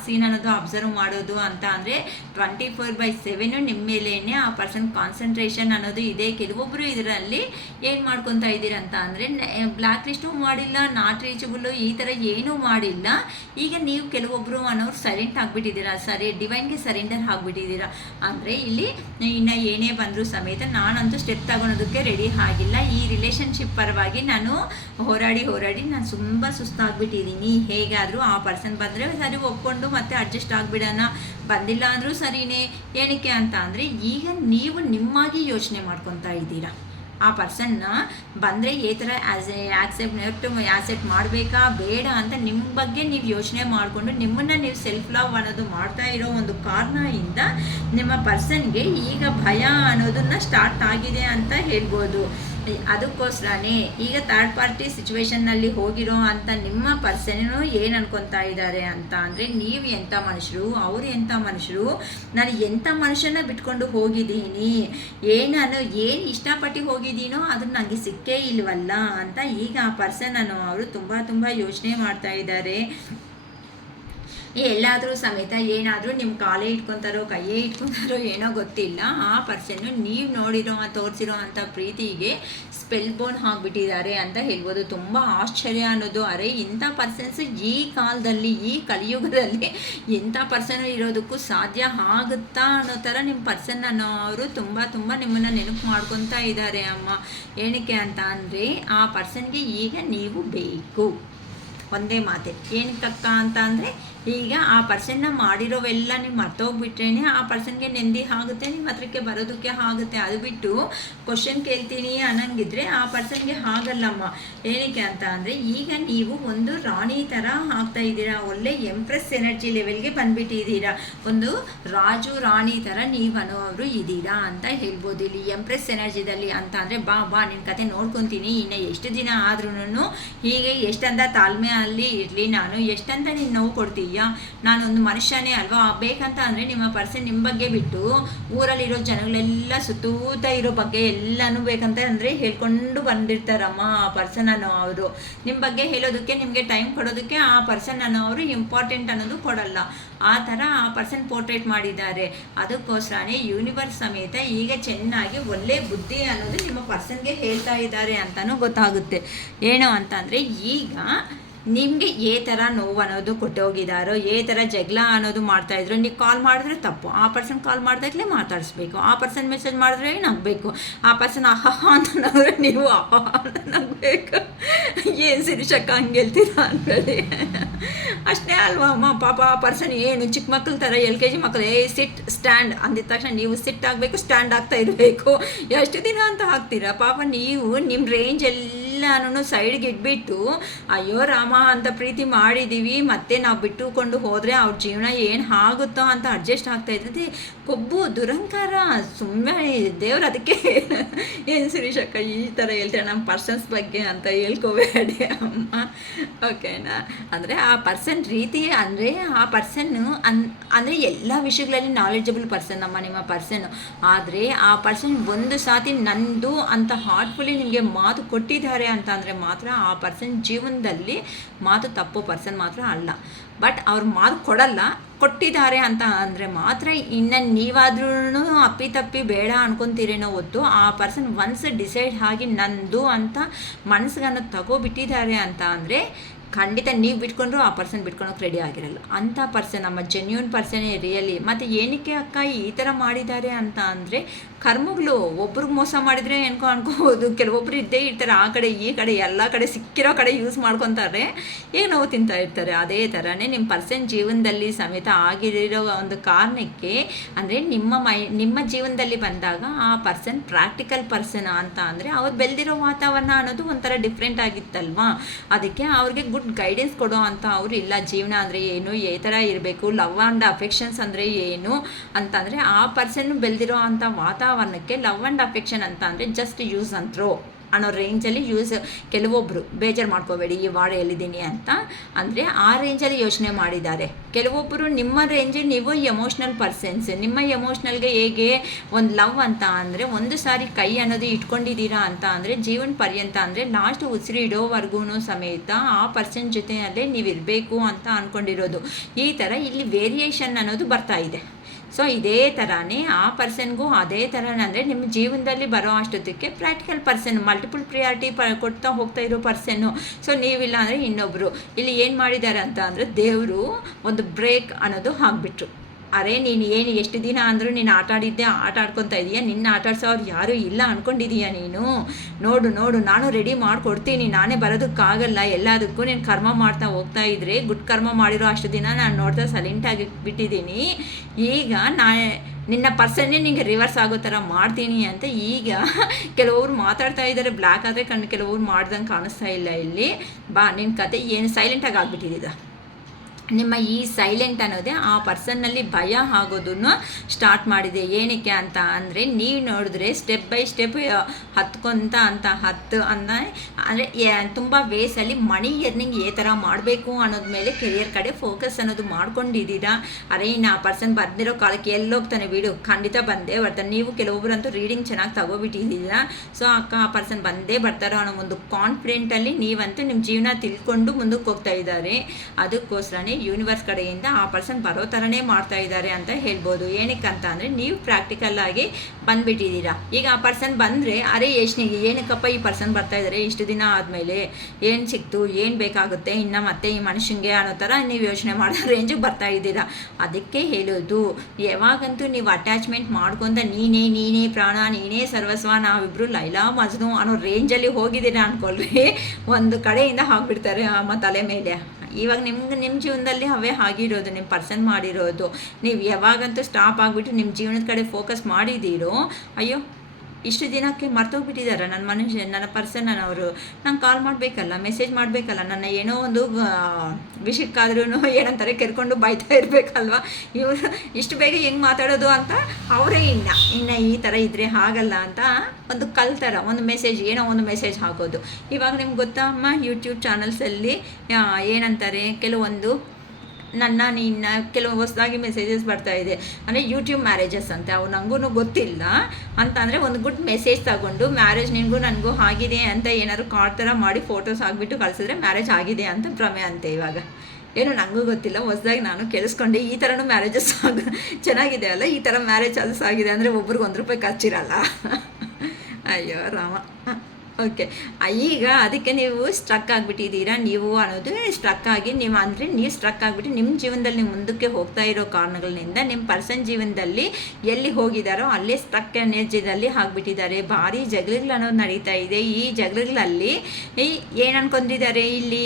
ಸೀನ್ ಅನ್ನೋದು ಅಬ್ಸರ್ವ್ ಮಾಡೋದು ಅಂತ ಅಂದರೆ 24/7 ನಿಮ್ಮ ಮೇಲೇ ಆ ಪರ್ಸನ್ ಕಾನ್ಸಂಟ್ರೇಷನ್ ಅನ್ನೋದು ಇದೆ. ಕೆಲವೊಬ್ಬರು ಇದರಲ್ಲಿ ಏನು ಮಾಡ್ಕೊತಾ ಇದ್ದೀರಂತ ಅಂದರೆ ಬ್ಲ್ಯಾಕ್ ಲಿಸ್ಟು ಮಾಡಿಲ್ಲ, ನಾಟ್ ರೀಚಬಲ್ಲು ಈ ಥರ ಏನೂ ಮಾಡಿಲ್ಲ. ಈಗ ನೀವು ಕೆಲವೊಬ್ಬರು ಅನ್ನೋರು ಸೈಲೆಂಟ್ ಆಗಿಬಿಟ್ಟಿದ್ದೀರಾ, ಡಿವೈನ್ಗೆ ಸರೆಂಡರ್ ಆಗಿಬಿಟ್ಟಿದ್ದೀರಾ. ಅಂದರೆ ಇಲ್ಲಿ ಇನ್ನು ಏನೇ ಬಂದರೂ ಸಮೇತ ನಾನಂತೂ ಸ್ಟೆಪ್ ತಗೊಳೋದಕ್ಕೆ ರೆಡಿ ಆಗಿಲ್ಲ. ಈ ರಿಲೇಷನ್ಶಿಪ್ ಪರವಾಗಿ ನಾನು ಹೋರಾಡಿ ನಾನು ತುಂಬ ಸುಸ್ತಾಗ್ಬಿಟ್ಟಿದ್ದೀನಿ. ಹೇಗಾದರೂ ಆ ಪರ್ಸನ್ ಬಂದರೆ ಸರಿ ಒಪ್ಕೊಂಡು ಮತ್ತೆ ಅಡ್ಜಸ್ಟ್ ಆಗಿಬಿಡೋಣ, ಬಂದಿಲ್ಲ ಅಂದರೂ ಸರಿನೇ. ಏನಕ್ಕೆ ಅಂತ ಅಂದರೆ ಈಗ ನೀವು ನಿಮ್ಮಾಗಿ ಯೋಚನೆ ಮಾಡ್ಕೊತಾ ಇದ್ದೀರಾ. ಆ ಪರ್ಸನ್ನ ಬಂದರೆ ಈ ಥರ ಆ್ಯಕ್ಸೆಪ್ಟ್ ಮಾಡಬೇಕಾ ಬೇಡ ಅಂತ ನಿಮ್ಮ ಬಗ್ಗೆ ನೀವು ಯೋಚನೆ ಮಾಡಿಕೊಂಡು ನಿಮ್ಮನ್ನು ನೀವು ಸೆಲ್ಫ್ ಲವ್ ಅನ್ನೋದು ಮಾಡ್ತಾ ಇರೋ ಒಂದು ಕಾರಣದಿಂದ ನಿಮ್ಮ ಪರ್ಸನ್ಗೆ ಈಗ ಭಯ ಅನ್ನೋದನ್ನು ಸ್ಟಾರ್ಟ್ ಆಗಿದೆ ಅಂತ ಹೇಳ್ಬೋದು. ಅದಕ್ಕೋಸ್ಕರನೇ ಈಗ ಥರ್ಡ್ ಪಾರ್ಟಿ ಸಿಚುವೇಶನ್ನಲ್ಲಿ ಹೋಗಿರೋ ಅಂತ ನಿಮ್ಮ ಪರ್ಸನ್ನು ಏನು ಅನ್ಕೊತಾ ಇದ್ದಾರೆ ಅಂತ ಅಂದರೆ ನೀವು ಎಂಥ ಮನುಷ್ಯರು, ಅವರು ಎಂಥ ಮನುಷ್ಯರು, ನಾನು ಎಂಥ ಮನುಷ್ಯನ ಬಿಟ್ಕೊಂಡು ಹೋಗಿದ್ದೀನಿ, ನಾನು ಏನು ಇಷ್ಟಪಟ್ಟು ಹೋಗಿದ್ದೀನೋ ಅದು ನನಗೆ ಸಿಕ್ಕೇ ಇಲ್ವಲ್ಲ ಅಂತ ಈಗ ಆ ಪರ್ಸನನ್ನು ಅವರು ತುಂಬ ಯೋಚನೆ ಮಾಡ್ತಾ ಇದ್ದಾರೆ. ಎಲ್ಲಾದರೂ ಸಮೇತ ಏನಾದರೂ ನಿಮ್ಮ ಕಾಲೇ ಇಟ್ಕೊತಾರೋ ಕೈಯೇ ಇಟ್ಕೊತಾರೋ ಏನೋ ಗೊತ್ತಿಲ್ಲ, ಆ ಪರ್ಸನ್ನು ನೀವು ತೋರಿಸಿರೋ ಅಂಥ ಪ್ರೀತಿಗೆ ಸ್ಪೆಲ್ ಬೋನ್ ಆಗಿಬಿಟ್ಟಿದ್ದಾರೆ ಅಂತ ಹೇಳ್ಬೋದು. ತುಂಬ ಆಶ್ಚರ್ಯ ಅನ್ನೋದು, ಅರೆ ಇಂಥ ಪರ್ಸನ್ಸ್ ಈ ಕಾಲದಲ್ಲಿ ಈ ಕಲಿಯುಗದಲ್ಲಿ ಎಂಥ ಪರ್ಸನ್ ಇರೋದಕ್ಕೂ ಸಾಧ್ಯ ಆಗುತ್ತಾ ಅನ್ನೋ ಥರ ನಿಮ್ಮ ಪರ್ಸನ್ ಅವರು ತುಂಬ ನಿಮ್ಮನ್ನು ನೆನಪು ಮಾಡ್ಕೊತಾ ಇದ್ದಾರೆ ಅಮ್ಮ. ಏನಕ್ಕೆ ಅಂತ ಅಂದರೆ ಆ ಪರ್ಸನ್ಗೆ ಈಗ ನೀವು ಬೇಕು. ಒಂದೇ ಮಾತೆ ಏನಕ್ಕಕ್ಕ ಅಂತ ಅಂದರೆ ಈಗ ಆ ಪರ್ಸನ್ನ ಮಾಡಿರೋವೆಲ್ಲ ನೀವು ಮರ್ತೋಗ್ಬಿಟ್ರೇನೆ ಆ ಪರ್ಸನ್ಗೆ ನೆಮ್ಮದಿ ಆಗುತ್ತೆ, ನಿಮ್ಮ ಹತ್ರಕ್ಕೆ ಬರೋದಕ್ಕೆ ಆಗುತ್ತೆ. ಅದು ಬಿಟ್ಟು ಕ್ವಶನ್ ಕೇಳ್ತೀನಿ ಅನ್ನಂಗಿದ್ರೆ ಆ ಪರ್ಸನ್ಗೆ ಆಗಲ್ಲಮ್ಮ. ಏನಕ್ಕೆ ಅಂತ ಅಂದರೆ ಈಗ ನೀವು ಒಂದು ರಾಣಿ ಥರ ಆಗ್ತಾ ಇದ್ದೀರಾ, ಒಳ್ಳೆ ಎಂಪ್ರೆಸ್ ಎನರ್ಜಿ ಲೆವೆಲ್ಗೆ ಬಂದ್ಬಿಟ್ಟಿದ್ದೀರಾ, ಒಂದು ರಾಜು ರಾಣಿ ಥರ ನೀವು ಅನ್ನೋರು ಇದ್ದೀರಾ ಅಂತ ಹೇಳ್ಬೋದು. ಇಲ್ಲಿ ಎಂಪ್ರೆಸ್ ಎನರ್ಜಿದಲ್ಲಿ ಅಂತ ಅಂದರೆ ಬಾ ನಿನ್ನ ಕತೆ ನೋಡ್ಕೊತೀನಿ, ಇನ್ನು ಎಷ್ಟು ದಿನ ಆದ್ರೂ ಹೀಗೆ ಎಷ್ಟಂತ ತಾಳ್ಮೆಯಲ್ಲಿ ಇರಲಿ, ನಾನು ಎಷ್ಟಂತ ನೀನು ನೋವು ಕೊಡ್ತೀಯಾ, ನಾನೊಂದು ಮನುಷ್ಯನೇ ಅಲ್ವಾ. ಬೇಕಂತ ಅಂದರೆ ನಿಮ್ಮ ಪರ್ಸನ್ ನಿಮ್ಮ ಬಗ್ಗೆ ಬಿಟ್ಟು ಊರಲ್ಲಿರೋ ಜನಗಳೆಲ್ಲ ಸುತ್ತೂತ ಇರೋ ಬಗ್ಗೆ ಎಲ್ಲನೂ ಬೇಕಂತ ಅಂದರೆ ಹೇಳ್ಕೊಂಡು ಬಂದಿರ್ತಾರಮ್ಮ. ಆ ಪರ್ಸನ್ ಅನ್ನೋ ಅವರು ನಿಮ್ಮ ಬಗ್ಗೆ ಹೇಳೋದಕ್ಕೆ, ನಿಮಗೆ ಟೈಮ್ ಕೊಡೋದಕ್ಕೆ ಆ ಪರ್ಸನ್ ಅನ್ನೋ ಅವರು ಇಂಪಾರ್ಟೆಂಟ್ ಅನ್ನೋದು ಕೊಡಲ್ಲ. ಆ ಥರ ಆ ಪರ್ಸನ್ ಪೋರ್ಟ್ರೇಟ್ ಮಾಡಿದ್ದಾರೆ. ಅದಕ್ಕೋಸ್ಕರನೇ ಯೂನಿವರ್ಸ್ ಸಮೇತ ಈಗ ಚೆನ್ನಾಗಿ ಒಳ್ಳೆ ಬುದ್ಧಿ ಅನ್ನೋದು ನಿಮ್ಮ ಪರ್ಸನ್ಗೆ ಹೇಳ್ತಾ ಇದ್ದಾರೆ ಅಂತಲೂ ಗೊತ್ತಾಗುತ್ತೆ. ಏನು ಅಂತ ಅಂದರೆ ಈಗ ನಿಮಗೆ ಏ ಥರ ನೋವು ಅನ್ನೋದು ಕೊಟ್ಟೋಗಿದ್ದಾರೋ, ಏ ಥರ ಜಗಳ ಅನ್ನೋದು ಮಾಡ್ತಾಯಿದ್ರು, ನೀವು ಕಾಲ್ ಮಾಡಿದ್ರೆ ತಪ್ಪು, ಆ ಪರ್ಸನ್ ಕಾಲ್ ಮಾಡಿದಾಗಲೇ ಮಾತಾಡಿಸ್ಬೇಕು, ಆ ಪರ್ಸನ್ ಮೆಸೇಜ್ ಮಾಡಿದ್ರೆ ನಗಬೇಕು, ಆ ಪರ್ಸನ್ ಆಹಾ ಅಂತ ನಗ್ರೆ ನೀವು ಆಹಾ ಅಂತ ನಗಬೇಕು. ಏನು ಶಿರೀಷಕ್ಕ ಹಂಗೆ ಹೇಳ್ತೀರಾ ಅನ್ಬೇಡಿ, ಅಷ್ಟೇ ಅಲ್ವಾ ಅಮ್ಮ. ಪಾಪ ಆ ಪರ್ಸನ್ ಏನು ಚಿಕ್ಕ ಮಕ್ಕಳ ಥರ LKG ಮಕ್ಕಳು ಸಿಟ್ ಸ್ಟ್ಯಾಂಡ್ ಅಂದಿದ ತಕ್ಷಣ ನೀವು ಸಿಟ್ ಆಗಬೇಕು, ಸ್ಟ್ಯಾಂಡ್ ಆಗ್ತಾ ಇರಬೇಕು. ಎಷ್ಟು ದಿನ ಅಂತ ಹಾಕ್ತೀರಾ? ಪಾಪ ನೀವು ನಿಮ್ಮ ರೇಂಜ್ ಎಲ್ಲನೂ ಸೈಡ್ಗೆ ಇಟ್ಬಿಟ್ಟು ಅಯ್ಯೋ ರಾಮ ಅಂತ ಪ್ರೀತಿ ಮಾಡಿದ್ದೀವಿ, ಮತ್ತೆ ನಾವು ಬಿಟ್ಟುಕೊಂಡು ಹೋದರೆ ಅವ್ರ ಜೀವನ ಏನು ಆಗುತ್ತೋ ಅಂತ ಅಡ್ಜಸ್ಟ್ ಆಗ್ತಾ ಇರ್ತದೆ. ಕೊಬ್ಬು ದುರಂಕಾರ ಸುಮ್ಮನೆ ದೇವ್ರು ಅದಕ್ಕೆ ಏನು ಶಿರೀಷಕ್ಕ ಈ ಥರ ಹೇಳ್ತಾರೆ ನಮ್ಮ ಪರ್ಸನ್ಸ್ ಬಗ್ಗೆ ಅಂತ ಹೇಳ್ಕೋಬೇಡಿ ಅಮ್ಮ, ಓಕೆನಾ. ಅಂದರೆ ಆ ಪರ್ಸನ್ ರೀತಿ ಅಂದರೆ ಆ ಪರ್ಸನ್ನು ಅಂದರೆ ಎಲ್ಲ ವಿಷಯಗಳಲ್ಲಿ ನಾಲೆಜಬಲ್ ಪರ್ಸನ್ ಅಮ್ಮ ನಿಮ್ಮ ಪರ್ಸನ್ನು. ಆದರೆ ಆ ಪರ್ಸನ್ ಒಂದು ಸಾತಿ ನಂದು ಅಂತ ಹಾರ್ಟ್ಫುಲಿ ನಿಮಗೆ ಮಾತು ಕೊಟ್ಟಿದ್ದಾರೆ ಅಂತ ಅಂದರೆ ಮಾತ್ರ ಆ ಪರ್ಸನ್ ಜೀವನದಲ್ಲಿ ಮಾತು ತಪ್ಪು ಪರ್ಸನ್ ಮಾತ್ರ ಅಲ್ಲ. ಬಟ್ ಅವ್ರು ಮಾತು ಕೊಟ್ಟಿದ್ದಾರೆ ಅಂತ ಅಂದರೆ ಮಾತ್ರ ಇನ್ನು ನೀವಾದ್ರೂ ಅಪ್ಪಿತಪ್ಪಿ ಬೇಡ ಅನ್ಕೊತೀರೇನೋ ಹೊತ್ತು ಆ ಪರ್ಸನ್ ಒನ್ಸ್ ಡಿಸೈಡ್ ಆಗಿ ನಂದು ಅಂತ ಮನಸ್ಸಿಗನ್ನು ತಗೋಬಿಟ್ಟಿದ್ದಾರೆ ಅಂತ ಅಂದರೆ ಖಂಡಿತ ನೀವು ಬಿಟ್ಕೊಂಡ್ರು ಆ ಪರ್ಸನ್ ಬಿಟ್ಕೊಳಕ್ಕೆ ರೆಡಿ ಆಗಿರಲ್ಲ. ಅಂಥ ಪರ್ಸನ್ ನಮ್ಮ ಜೆನ್ಯೂನ್ ಪರ್ಸನೇ ರಿಯಲಿ. ಮತ್ತು ಏನಕ್ಕೆ ಅಕ್ಕ ಈ ಥರ ಮಾಡಿದ್ದಾರೆ ಅಂತ ಅಂದರೆ ಕರ್ಮಗಳು. ಒಬ್ರಿಗೆ ಮೋಸ ಮಾಡಿದರೆ ಅನ್ಕೋಬೋದು, ಕೆಲವೊಬ್ರು ಇದ್ದೇ ಇರ್ತಾರೆ ಆ ಕಡೆ ಈ ಕಡೆ ಎಲ್ಲ ಕಡೆ ಸಿಕ್ಕಿರೋ ಕಡೆ ಯೂಸ್ ಮಾಡ್ಕೊತಾರೆ, ಈಗ ನೋವು ತಿಂತಾ ಇರ್ತಾರೆ. ಅದೇ ಥರನೇ ನಿಮ್ಮ ಪರ್ಸನ್ ಜೀವನದಲ್ಲಿ ಸಮೇತ ಆಗಿರೋ ಒಂದು ಕಾರಣಕ್ಕೆ ಅಂದರೆ ನಿಮ್ಮ ಜೀವನದಲ್ಲಿ ಬಂದಾಗ ಆ ಪರ್ಸನ್ ಪ್ರಾಕ್ಟಿಕಲ್ ಪರ್ಸನ್ ಅಂತ ಅಂದರೆ ಅವ್ರು ಬೆಳೆದಿರೋ ವಾತಾವರಣ ಅನ್ನೋದು ಒಂಥರ ಡಿಫ್ರೆಂಟ್ ಆಗಿತ್ತಲ್ವಾ. ಅದಕ್ಕೆ ಅವ್ರಿಗೆ ಗುಡ್ ಗೈಡೆನ್ಸ್ ಕೊಡೋ ಅಂತ ಅವರು ಇಲ್ಲ. ಜೀವನ ಅಂದರೆ ಏನು, ಈ ಥರ ಇರಬೇಕು, ಲವ್ ಆ್ಯಂಡ್ ಅಫೆಕ್ಷನ್ಸ್ ಅಂದರೆ ಏನು ಅಂತಂದರೆ ಆ ಪರ್ಸನ್ ಬೆಳೆದಿರೋ ಅಂಥ ವಾತಾವರಣಕ್ಕೆ ಲವ್ ಆ್ಯಂಡ್ ಅಫೆಕ್ಷನ್ ಅಂತ ಅಂದರೆ ಜಸ್ಟ್ ಯೂಸ್ ಆ್ಯಂಡ್ ಥ್ರೋ ಅನ್ನೋ ರೇಂಜಲ್ಲಿ ಕೆಲವೊಬ್ಬರು ಬೇಜಾರು ಮಾಡ್ಕೋಬೇಡಿ ಈ ವಾರ ಎಲ್ಲಿದ್ದೀನಿ ಅಂತ ಅಂದರೆ ಆ ರೇಂಜಲ್ಲಿ ಯೋಚನೆ ಮಾಡಿದ್ದಾರೆ. ಕೆಲವೊಬ್ಬರು ನಿಮ್ಮ ರೇಂಜಲ್ಲಿ ನೀವು ಎಮೋಷ್ನಲ್ ಪರ್ಸನ್ಸ್, ನಿಮ್ಮ ಎಮೋಷ್ನಲ್ಗೆ ಹೇಗೆ ಒಂದು ಲವ್ ಅಂತ ಅಂದರೆ ಒಂದು ಸಾರಿ ಕೈ ಅನ್ನೋದು ಇಟ್ಕೊಂಡಿದ್ದೀರಾ ಅಂತ ಅಂದರೆ ಜೀವನ ಪರ್ಯಂತ ಅಂದರೆ ಲಾಸ್ಟ್ ಉಸಿರು ಇಡೋವರೆಗೂ ಸಮೇತ ಆ ಪರ್ಸನ್ ಜೊತೆಯಲ್ಲೇ ನೀವು ಇರಬೇಕು ಅಂತ ಅಂದ್ಕೊಂಡಿರೋದು. ಈ ಥರ ಇಲ್ಲಿ ವೇರಿಯೇಷನ್ ಅನ್ನೋದು ಬರ್ತಾ ಇದೆ. ಸೊ ಇದೇ ಥರನೇ ಆ ಪರ್ಸನ್ಗೂ ಅದೇ ಥರನೇ ಅಂದರೆ ನಿಮ್ಮ ಜೀವನದಲ್ಲಿ ಬರೋ ಅಷ್ಟೊತ್ತಿಗೆ ಪ್ರಾಕ್ಟಿಕಲ್ ಪರ್ಸನ್, ಮಲ್ಟಿಪಲ್ ಪ್ರಿಯಾರಿಟಿ ಕೊಡ್ತಾ ಹೋಗ್ತಾ ಇರೋ ಪರ್ಸನ್ನು. ಸೊ ನೀವಿಲ್ಲ ಅಂದರೆ ಇನ್ನೊಬ್ಬರು ಇಲ್ಲಿ ಏನು ಮಾಡಿದ್ದಾರೆ ಅಂತ ಅಂದರೆ ದೇವರು ಒಂದು ಬ್ರೇಕ್ ಅನ್ನೋದು ಹಾಕ್ಬಿಟ್ರು. ಅರೆ ನೀನು ಏನು ಎಷ್ಟು ದಿನ ಅಂದರೂ ನೀನು ಆಟ ಆಡ್ಕೊತಾ ಇದೀಯಾ, ನಿನ್ನ ಆಟಾಡ್ಸೋರು ಯಾರೂ ಇಲ್ಲ ಅಂದ್ಕೊಂಡಿದೀಯಾ ನೀನು. ನೋಡು ನಾನು ರೆಡಿ ಮಾಡಿಕೊಡ್ತೀನಿ, ನಾನೇ ಬರೋದಕ್ಕಾಗಲ್ಲ, ಎಲ್ಲದಕ್ಕೂ ನೀನು ಕರ್ಮ ಮಾಡ್ತಾ ಹೋಗ್ತಾ ಇದ್ರೆ ಗುಡ್ ಕರ್ಮ ಮಾಡಿರೋ ಅಷ್ಟು ದಿನ ನಾನು ನೋಡ್ತಾ ಸೈಲೆಂಟಾಗಿ ಬಿಟ್ಟಿದ್ದೀನಿ. ಈಗ ನಿನ್ನ ಪರ್ಸನ್ನೇ ನಿಂಗೆ ರಿವರ್ಸ್ ಆಗೋ ಥರ ಮಾಡ್ತೀನಿ ಅಂತ ಈಗ ಕೆಲವರು ಮಾತಾಡ್ತಾ ಇದ್ದಾರೆ. ಬ್ಲ್ಯಾಕ್ ಆದರೆ ಕೆಲವರು ಮಾಡ್ದಂಗೆ ಕಾಣಿಸ್ತಾ ಇಲ್ಲ. ಇಲ್ಲಿ ಬಾ ನಿನ್ನ ಕತೆ ಏನು ಸೈಲೆಂಟಾಗಿ ಆಗಿಬಿಟ್ಟಿದ್ದ. ನಿಮ್ಮ ಈ ಸೈಲೆಂಟ್ ಅನ್ನೋದೇ ಆ ಪರ್ಸನ್ನಲ್ಲಿ ಭಯ ಆಗೋದನ್ನು ಸ್ಟಾರ್ಟ್ ಮಾಡಿದೆ. ಏನಕ್ಕೆ ಅಂತ ಅಂದರೆ ನೀವು ನೋಡಿದ್ರೆ ಸ್ಟೆಪ್ ಬೈ ಸ್ಟೆಪ್ ಹತ್ಕೊಂತ ಅಂದರೆ ತುಂಬ ವೇಸಲ್ಲಿ ಮನಿ ಎರ್ನಿಂಗ್ ಈ ಥರ ಮಾಡಬೇಕು ಅನ್ನೋದ ಮೇಲೆ ಕೆರಿಯರ್ ಕಡೆ ಫೋಕಸ್ ಅನ್ನೋದು ಮಾಡ್ಕೊಂಡಿದ್ದೀರಾ. ಅರೆ ಇನ್ನು ಆ ಪರ್ಸನ್ ಬಂದಿರೋ ಕಾಲಕ್ಕೆ ಎಲ್ಲೋಗ್ತಾನೆ ಬಿಡು, ಖಂಡಿತ ಬಂದೇ ಬರ್ತಾನೆ. ನೀವು ಕೆಲವೊಬ್ಬರಂತೂ ರೀಡಿಂಗ್ ಚೆನ್ನಾಗಿ ತಗೋಬಿಟ್ಟಿದ್ದೀರಾ. ಸೊ ಆ ಪರ್ಸನ್ ಬಂದೇ ಬರ್ತಾರೋ ಅನ್ನೋ ಒಂದು ಕಾನ್ಫಿಡೆಂಟಲ್ಲಿ ನೀವಂತೂ ನಿಮ್ಮ ಜೀವನ ತಿಳ್ಕೊಂಡು ಮುಂದಕ್ಕೆ ಹೋಗ್ತಾ ಇದ್ದಾರೆ. ಅದಕ್ಕೋಸ್ಕರನೇ ಯೂನಿವರ್ಸ್ ಕಡೆಯಿಂದ ಆ ಪರ್ಸನ್ ಬರೋ ಥರನೇ ಮಾಡ್ತಾ ಇದ್ದಾರೆ ಅಂತ ಹೇಳ್ಬೋದು. ಏನಕ್ಕೆ ಅಂತ ಅಂದರೆ ನೀವು ಪ್ರಾಕ್ಟಿಕಲ್ ಆಗಿ ಬಂದುಬಿಟ್ಟಿದ್ದೀರಾ. ಈಗ ಆ ಪರ್ಸನ್ ಬಂದರೆ ಅರೆ ಯೋಚನೆಗೆ ಏನಕ್ಕಪ್ಪ ಈ ಪರ್ಸನ್ ಬರ್ತಾ ಇದ್ದಾರೆ, ಇಷ್ಟು ದಿನ ಆದಮೇಲೆ ಏನು ಸಿಕ್ತು, ಏನು ಬೇಕಾಗುತ್ತೆ ಇನ್ನು ಮತ್ತೆ ಈ ಮನುಷ್ಯನಿಗೆ ಅನ್ನೋ ಥರ ನೀವು ಯೋಚನೆ ಮಾಡೋ ರೇಂಜಿಗೆ ಬರ್ತಾ ಇದ್ದೀರಾ. ಅದಕ್ಕೆ ಹೇಳೋದು ಯಾವಾಗಂತೂ ನೀವು ಅಟ್ಯಾಚ್ಮೆಂಟ್ ಮಾಡ್ಕೊಂತ ನೀನೇ ಪ್ರಾಣ, ನೀನೇ ಸರ್ವಸ್ವ, ನಾವಿಬ್ಬರು ಲೈಲಾ ಮಜ್ನು ಅನ್ನೋ ರೇಂಜಲ್ಲಿ ಹೋಗಿದ್ದೀರಾ ಅಂದ್ಕೊಳ್ರಿ, ಒಂದು ಕಡೆಯಿಂದ ಹಾಕ್ಬಿಡ್ತಾರೆ ಅಮ್ಮ ತಲೆ ಮೇಲೆ. ಇವಾಗ ನಿಮ್ಮ ಜೀವನದಲ್ಲಿ ಅವೇ ಆಗಿರೋದು, ನಿಮ್ಮ ಪರ್ಸನ್ ಮಾಡಿರೋದು. ನೀವು ಯಾವಾಗಂತೂ ಸ್ಟಾಪ್ ಆಗಿಬಿಟ್ಟು ನಿಮ್ಮ ಜೀವನದ ಕಡೆ ಫೋಕಸ್ ಮಾಡಿದ್ದೀರೋ, ಅಯ್ಯೋ ಇಷ್ಟು ದಿನಕ್ಕೆ ಮರ್ತೋಗ್ಬಿಟ್ಟಿದ್ದಾರೆ ನನ್ನ ಮನುಷ್ಯ, ನನ್ನ ಪರ್ಸನ್ ಅವರು ನಂಗೆ ಕಾಲ್ ಮಾಡಬೇಕಲ್ಲ, ಮೆಸೇಜ್ ಮಾಡಬೇಕಲ್ಲ, ನನ್ನ ಏನೋ ಒಂದು ವಿಷಯಕ್ಕಾದ್ರೂ ಏನಂತಾರೆ ಕೆರ್ಕೊಂಡು ಬೈತಾ ಇರಬೇಕಲ್ವ, ಇವರು ಇಷ್ಟು ಬೇಗ ಹೆಂಗೆ ಮಾತಾಡೋದು ಅಂತ ಅವರೇ ಇನ್ನು ಈ ಥರ ಇದ್ದರೆ ಆಗಲ್ಲ ಅಂತ ಒಂದು ಕಲ್ತಾರ, ಒಂದು ಮೆಸೇಜ್ ಏನೋ ಒಂದು ಮೆಸೇಜ್ ಹಾಕೋದು. ಇವಾಗ ನಿಮ್ಗೆ ಗೊತ್ತಾ ಅಮ್ಮ, ಯೂಟ್ಯೂಬ್ ಚಾನಲ್ಸಲ್ಲಿ ಏನಂತಾರೆ ಕೆಲವೊಂದು ನಿನ್ನ ಕೆಲವು ಹೊಸದಾಗಿ ಮೆಸೇಜಸ್ ಬರ್ತಾ ಇದೆ ಅಂದರೆ ಯೂಟ್ಯೂಬ್ ಮ್ಯಾರೇಜಸ್ ಅಂತೆ, ಅವು ನನಗೂ ಗೊತ್ತಿಲ್ಲ ಅಂತ. ಅಂದರೆ ಒಂದು ಗುಡ್ ಮೆಸೇಜ್ ತಗೊಂಡು ಮ್ಯಾರೇಜ್ ನಿನಗೂ ನನಗೂ ಆಗಿದೆ ಅಂತ ಏನಾದ್ರು ಕಾರ್ಡ್ ಥರ ಮಾಡಿ ಫೋಟೋಸ್ ಆಗಿಬಿಟ್ಟು ಕಳಿಸಿದ್ರೆ ಮ್ಯಾರೇಜ್ ಆಗಿದೆ ಅಂತ ಭ್ರಮೆ ಅಂತೆ. ಇವಾಗ ಏನೋ ನನಗೂ ಗೊತ್ತಿಲ್ಲ, ಹೊಸದಾಗಿ ನಾನು ಕೇಳಿಸ್ಕೊಂಡೆ ಈ ಥರನೂ ಮ್ಯಾರೇಜಸ್ ಚೆನ್ನಾಗಿದೆ ಅಲ್ಲ, ಈ ಥರ ಮ್ಯಾರೇಜಸ್ ಆಗಿದೆ ಅಂದರೆ ಒಬ್ರಿಗೆ ₹1 ಖರ್ಚಿರಲ್ಲ. ಅಯ್ಯೋ ರಾಮ. ಓಕೆ, ಈಗ ಅದಕ್ಕೆ ನೀವು ಸ್ಟ್ರಕ್ ಆಗಿಬಿಟ್ಟಿದ್ದೀರಾ ನೀವು ಅನ್ನೋದು ಸ್ಟ್ರಕ್ ಆಗಿ ನೀವು ಸ್ಟ್ರಕ್ ಆಗಿಬಿಟ್ಟು ನಿಮ್ಮ ಜೀವನದಲ್ಲಿ ನೀವು ಮುಂದಕ್ಕೆ ಹೋಗ್ತಾ ಇರೋ ಕಾರಣಗಳಿಂದ ನಿಮ್ಮ ಪರ್ಸನ್ ಜೀವನದಲ್ಲಿ ಎಲ್ಲಿ ಹೋಗಿದ್ದಾರೋ ಅಲ್ಲೇ ಸ್ಟ್ರಕ್ ಎನರ್ಜಿದಲ್ಲಿ ಆಗಿಬಿಟ್ಟಿದ್ದಾರೆ. ಭಾರಿ ಜಗಳಗಳು ಅನ್ನೋದು ನಡೀತಾ ಇದೆ. ಈ ಜಗಳಗಳಲ್ಲಿ ಏನು ಅನ್ಕೊಂಡಿದ್ದಾರೆ, ಇಲ್ಲಿ